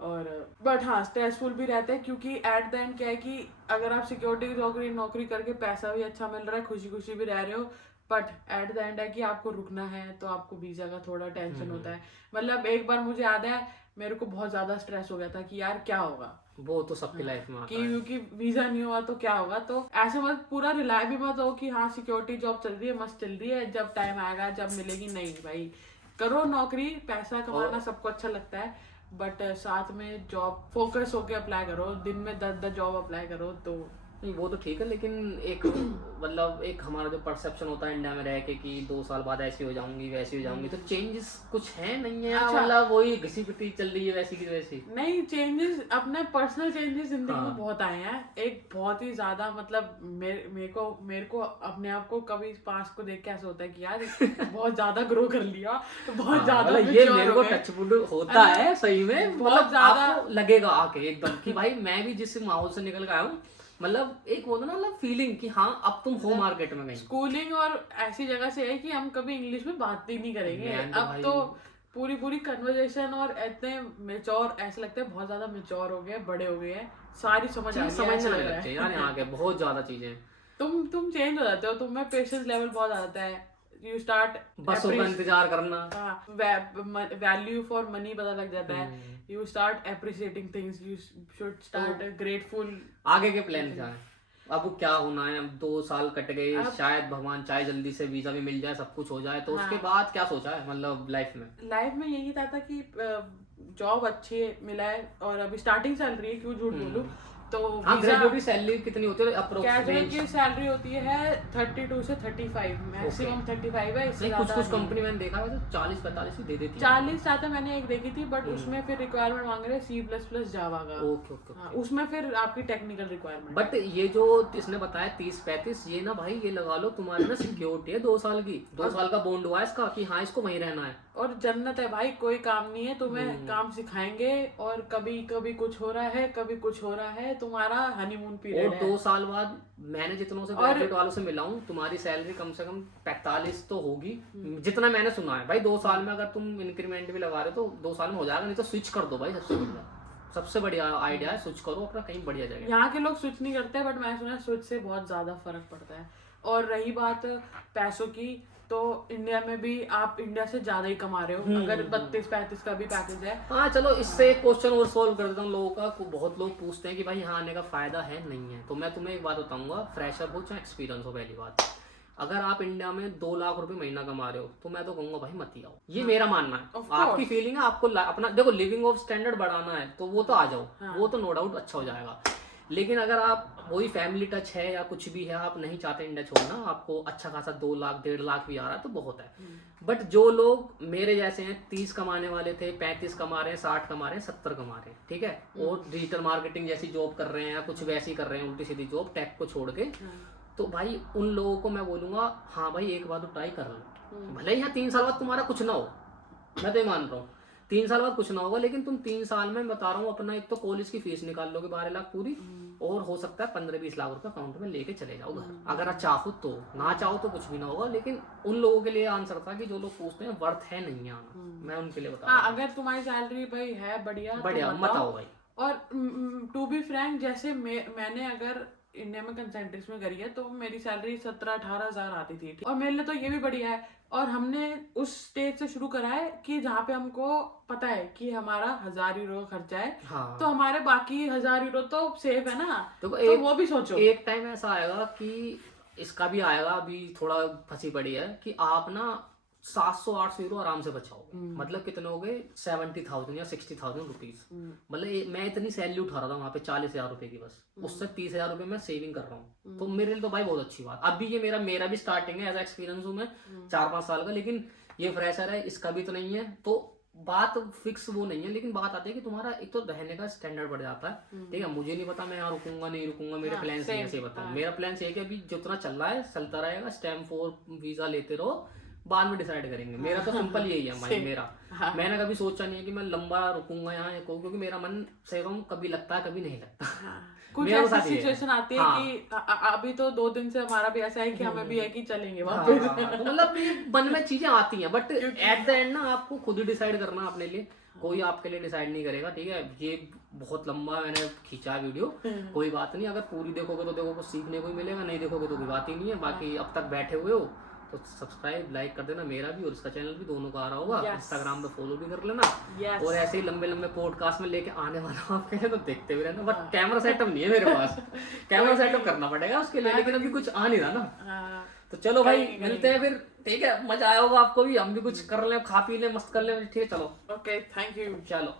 और बट हाँ स्ट्रेसफुल भी रहते हैं, क्योंकि एट द एंड क्या है कि अगर आप सिक्योरिटी नौकरी करके पैसा भी अच्छा मिल रहा है, खुशी भी रह रहे हो, बट एट द एंड है कि आपको रुकना है, तो आपको वीजा का थोड़ा टेंशन होता है। मतलब एक बार मुझे याद है, मेरे को बहुत ज्यादा स्ट्रेस हो गया था कि यार क्या होगा, वो तो सबकी लाइफ में आता है, क्योंकि वीजा नहीं हुआ तो क्या होगा। तो ऐसे मत पूरा रिलाय भी मत हो कि हाँ सिक्योरिटी जॉब चल रही है, मस्त चल रही है, जब टाइम आएगा जब मिलेगी, नहीं भाई, करो नौकरी, पैसा कमाना सबको अच्छा लगता है, बट साथ में जॉब फोकस होके अप्लाई करो, दिन में 10 जॉब अप्लाई करो। तो नहीं वो तो ठीक है, लेकिन एक मतलब एक हमारा जो परसेप्शन होता है इंडिया में रह के कि 2 साल बाद ऐसी हो जाऊंगी वैसी हो जाऊंगी, तो चेंजेस कुछ है नहीं है? अच्छा, मतलब वही घिसी पिटी चल रही है वैसी की वैसी? नहीं, चेंजेस अपने पर्सनल चेंजेस जिंदगी में बहुत आए हैं। एक बहुत ही ज्यादा, मतलब मेरे को अपने आप को कभी पास को देख के ऐसा होता है कि यार बहुत ज्यादा ग्रो कर लिया, बहुत ज्यादा ये मेरे को टचवुड होता है सही में, बहुत ज्यादा लगेगा आके एकदम कि भाई मैं भी जिस माहौल से निकल गया हूँ, मतलब एक होता ना मतलब फीलिंग कि हाँ अब तुम हो मार्केट में गई। स्कूलिंग और ऐसी जगह से है कि हम कभी इंग्लिश में बात ही नहीं करेंगे, अब तो पूरी कन्वर्सेशन, और इतने मेच्योर, ऐसे लगता है बहुत ज्यादा मेच्योर हो गए, बड़े हो गए हैं, सारी समझने लगते हैं यार यहाँ के बहुत ज्यादा चीजें। तुम चेंज हो जाते हो, तुम में पेशेंस लेवल बहुत आता है, यू स्टार्ट बसों का इंतजार करना, वैल्यू फॉर मनी पता लग जाता है, you start appreciating things, you should start grateful. आगे के प्लान क्या है? अब क्या होना है? अब 2 साल कट गए, शायद भगवान चाहे जल्दी से वीजा भी मिल जाए, सब कुछ हो जाए, तो उसके बाद क्या सोचा है? मतलब लाइफ में यही था कि जॉब अच्छी मिला है, और अभी स्टार्टिंग सैलरी है, क्यों झूठ बोलूं, तो ग्रेजुएट की सैलरी कितनी होती है? ग्रेजुएट की सैलरी होती है 32 से 35, मैक्सिमम 35 है, इससे ज्यादा कुछ कंपनी मैंने देखा है 40-45 भी दे देती है। 40 ज्यादा मैंने एक देखी थी, बट उसमें फिर रिक्वायरमेंट मांग रहे C++ जावा का। ओके। उसमें फिर आपकी टेक्निकल रिक्वायरमेंट। बट ये जो इसने बताया 30-35, ये ना भाई ये लगा लो तुम्हारी ना सिक्योरिटी है 2 साल की, 2 साल का बॉन्ड हुआ है इसका कि हाँ इसको वहीं रहना है, और जन्नत है भाई, कोई काम नहीं है, तुम्हें काम सिखाएंगे, और कभी कुछ हो रहा है, कभी कुछ हो रहा है, तुम्हारा हनीमून पीरियड है। और 2 साल बाद मैंने जितनों से ग्रेजुएट वालों से मिला हूँ, तुम्हारी सैलरी कम से कम 45 तो होगी, जितना मैंने सुना है भाई। 2 साल में अगर तुम इंक्रीमेंट भी लगा रहे हो तो 2 साल में हो जाएगा, नहीं तो स्विच कर दो भाई, सबसे बढ़िया आइडिया है, स्विच करो अपना, कहीं बढ़िया जगह। यहाँ के लोग स्विच नहीं करते, बट मैं सुना स्विच से बहुत ज्यादा फर्क पड़ता है। और रही बात पैसों की, तो इंडिया में भी आप इंडिया से ज्यादा ही कमा रहे हो, अगर 32-35 का भी पैकेज है। हाँ चलो, इससे एक क्वेश्चन और सोल्व कर देता हूँ लोगों का। बहुत लोग पूछते हैं कि भाई यहाँ आने का फायदा है नहीं है, तो मैं तुम्हें एक बात बताऊंगा, फ्रेशर हो चाहे एक्सपीरियंस हो, पहली बात अगर आप इंडिया में 2 लाख रुपए महीना कमा रहे हो, तो मैं तो कहूंगा भाई मत ही आओ, ये मेरा मानना है। आपकी फीलिंग है, आपको अपना देखो लिविंग ऑफ स्टैंडर्ड बढ़ाना है, तो वो तो आ जाओ, वो तो नो डाउट अच्छा हो जाएगा, लेकिन अगर आप वही फैमिली टच है या कुछ भी है, आप नहीं चाहते इंडिया छोड़ना, आपको अच्छा खासा 2 लाख 1.5 लाख भी आ रहा है तो बहुत है। बट जो लोग मेरे जैसे हैं 30 कमाने वाले थे, 35 कमा रहे हैं, 60 कमा रहे हैं, 70 कमा रहे हैं, ठीक है, और डिजिटल मार्केटिंग जैसी जॉब कर रहे हैं या कुछ वैसी कर रहे हैं उल्टी सीधी जॉब टेक को छोड़ के, तो भाई उन लोगों को मैं बोलूंगा हाँ भाई एक बार तो ट्राई कर लो। भले ही 3 साल बाद तुम्हारा कुछ ना हो, मैं तो ये मान रहा हूँ 3 साल बाद कुछ ना होगा, लेकिन तुम 3 साल में बता रहा हूँ अपना एक तो कॉलेज की फीस निकाल लोगे 12 लाख पूरी, और हो सकता है 15-20 लाख रुपए अकाउंट में लेके चले जाओ घर, अगर आप चाहो तो। ना चाहो तो कुछ भी ना होगा। लेकिन उन लोगों के लिए आंसर था कि जो लोग पूछते हैं वर्थ है नहीं आना, मैं उनके लिए बता रहा हूँ। अगर तुम्हारी सैलरी भाई है बढ़िया बढ़िया तो मत आओ भाई। और टू बी फ्रैंक, जैसे मैंने अगर इंडिया में कंसेंट्रिक्स में करी है तो मेरी सैलरी 17-18 हजार आती थी, और मेरे लिए तो ये भी बढ़िया है। और हमने उस स्टेज से शुरू करा है कि जहाँ पे हमको पता है कि हमारा 1000 यूरो खर्चा है, हाँ। तो हमारे बाकी 1000 यूरो तो सेफ है ना, तो वो भी सोचो। एक टाइम ऐसा आएगा कि इसका भी आएगा, अभी थोड़ा फंसी पड़ी है कि आप ना 700-800 यूरो आराम से बचाओगे। मतलब कितने हो गए 70,000 या 60,000 रुपीज। मतलब मैं इतनी सैलरी उठा रहा था वहां पे 40,000 रुपए की, बस उससे 30,000 रुपए मैं सेविंग कर रहा हूँ। तो मेरे लिए तो भाई बहुत अच्छी बात। अभी ये मेरा भी स्टार्टिंग है, ऐसा एक्सपीरियंस हूँ मैं 4-5 साल का, लेकिन ये फ्रेशर है, इसका भी तो नहीं है, तो बात फिक्स वो नहीं है। लेकिन बात आती है कि तुम्हारा एक तो रहने का स्टैंडर्ड बढ़ जाता है, ठीक है। मुझे नहीं पता मैं यहाँ रुकूंगा नहीं रुकूंगा, मेरे प्लान से ऐसे बताऊँ। मेरा प्लान ये है कि अभी जितना चल रहा है चलता रहेगा, स्टैम्प 4 वीजा लेते रहो, बाद में डिसाइड करेंगे। मेरा तो सिंपल यही है भाई मेरा। मैंने कभी सोचा नहीं है कि मैं लंबा रुकूंगा यहाँ या क्योंकि मेरा मन सही कहूं कभी लगता है कभी नहीं लगता। कुछ ऐसी सिचुएशन आती है कि अभी तो 2 दिन से हमारा भी ऐसा है कि हमें भी है कि चलेंगे वापस। तो मतलब ये मन में चीजें आती हैं, बट एट द एंड ना आपको खुद ही डिसाइड करना अपने लिए, कोई आपके लिए डिसाइड नहीं करेगा, ठीक है। ये बहुत लंबा मैंने खींचा वीडियो, कोई बात नहीं, अगर पूरी देखोगे तो देखो कुछ सीखने को ही मिलेगा, नहीं देखोगे तो कोई बात ही नहीं है। बाकी अब तक बैठे हुए हो तो सब्सक्राइब लाइक कर देना, मेरा भी और इसका चैनल भी, दोनों का आ रहा होगा। इंस्टाग्राम पे फॉलो भी कर लेना। और ऐसे ही लंबे लंबे पॉडकास्ट में लेके आने वाला हूं आपके लिए, तो देखते भी रहना। बट कैमरा सेटअप नहीं है मेरे पास, कैमरा सेटअप करना पड़ेगा उसके लिए, लेकिन अभी कुछ आ नहीं रहा ना। तो चलो भाई मिलते हैं फिर, ठीक है। मजा आया होगा आपको भी, हम भी कुछ कर ले, खा पी ले, मस्त कर ले, ठीक है। चलो ओके, थैंक यू, चलो।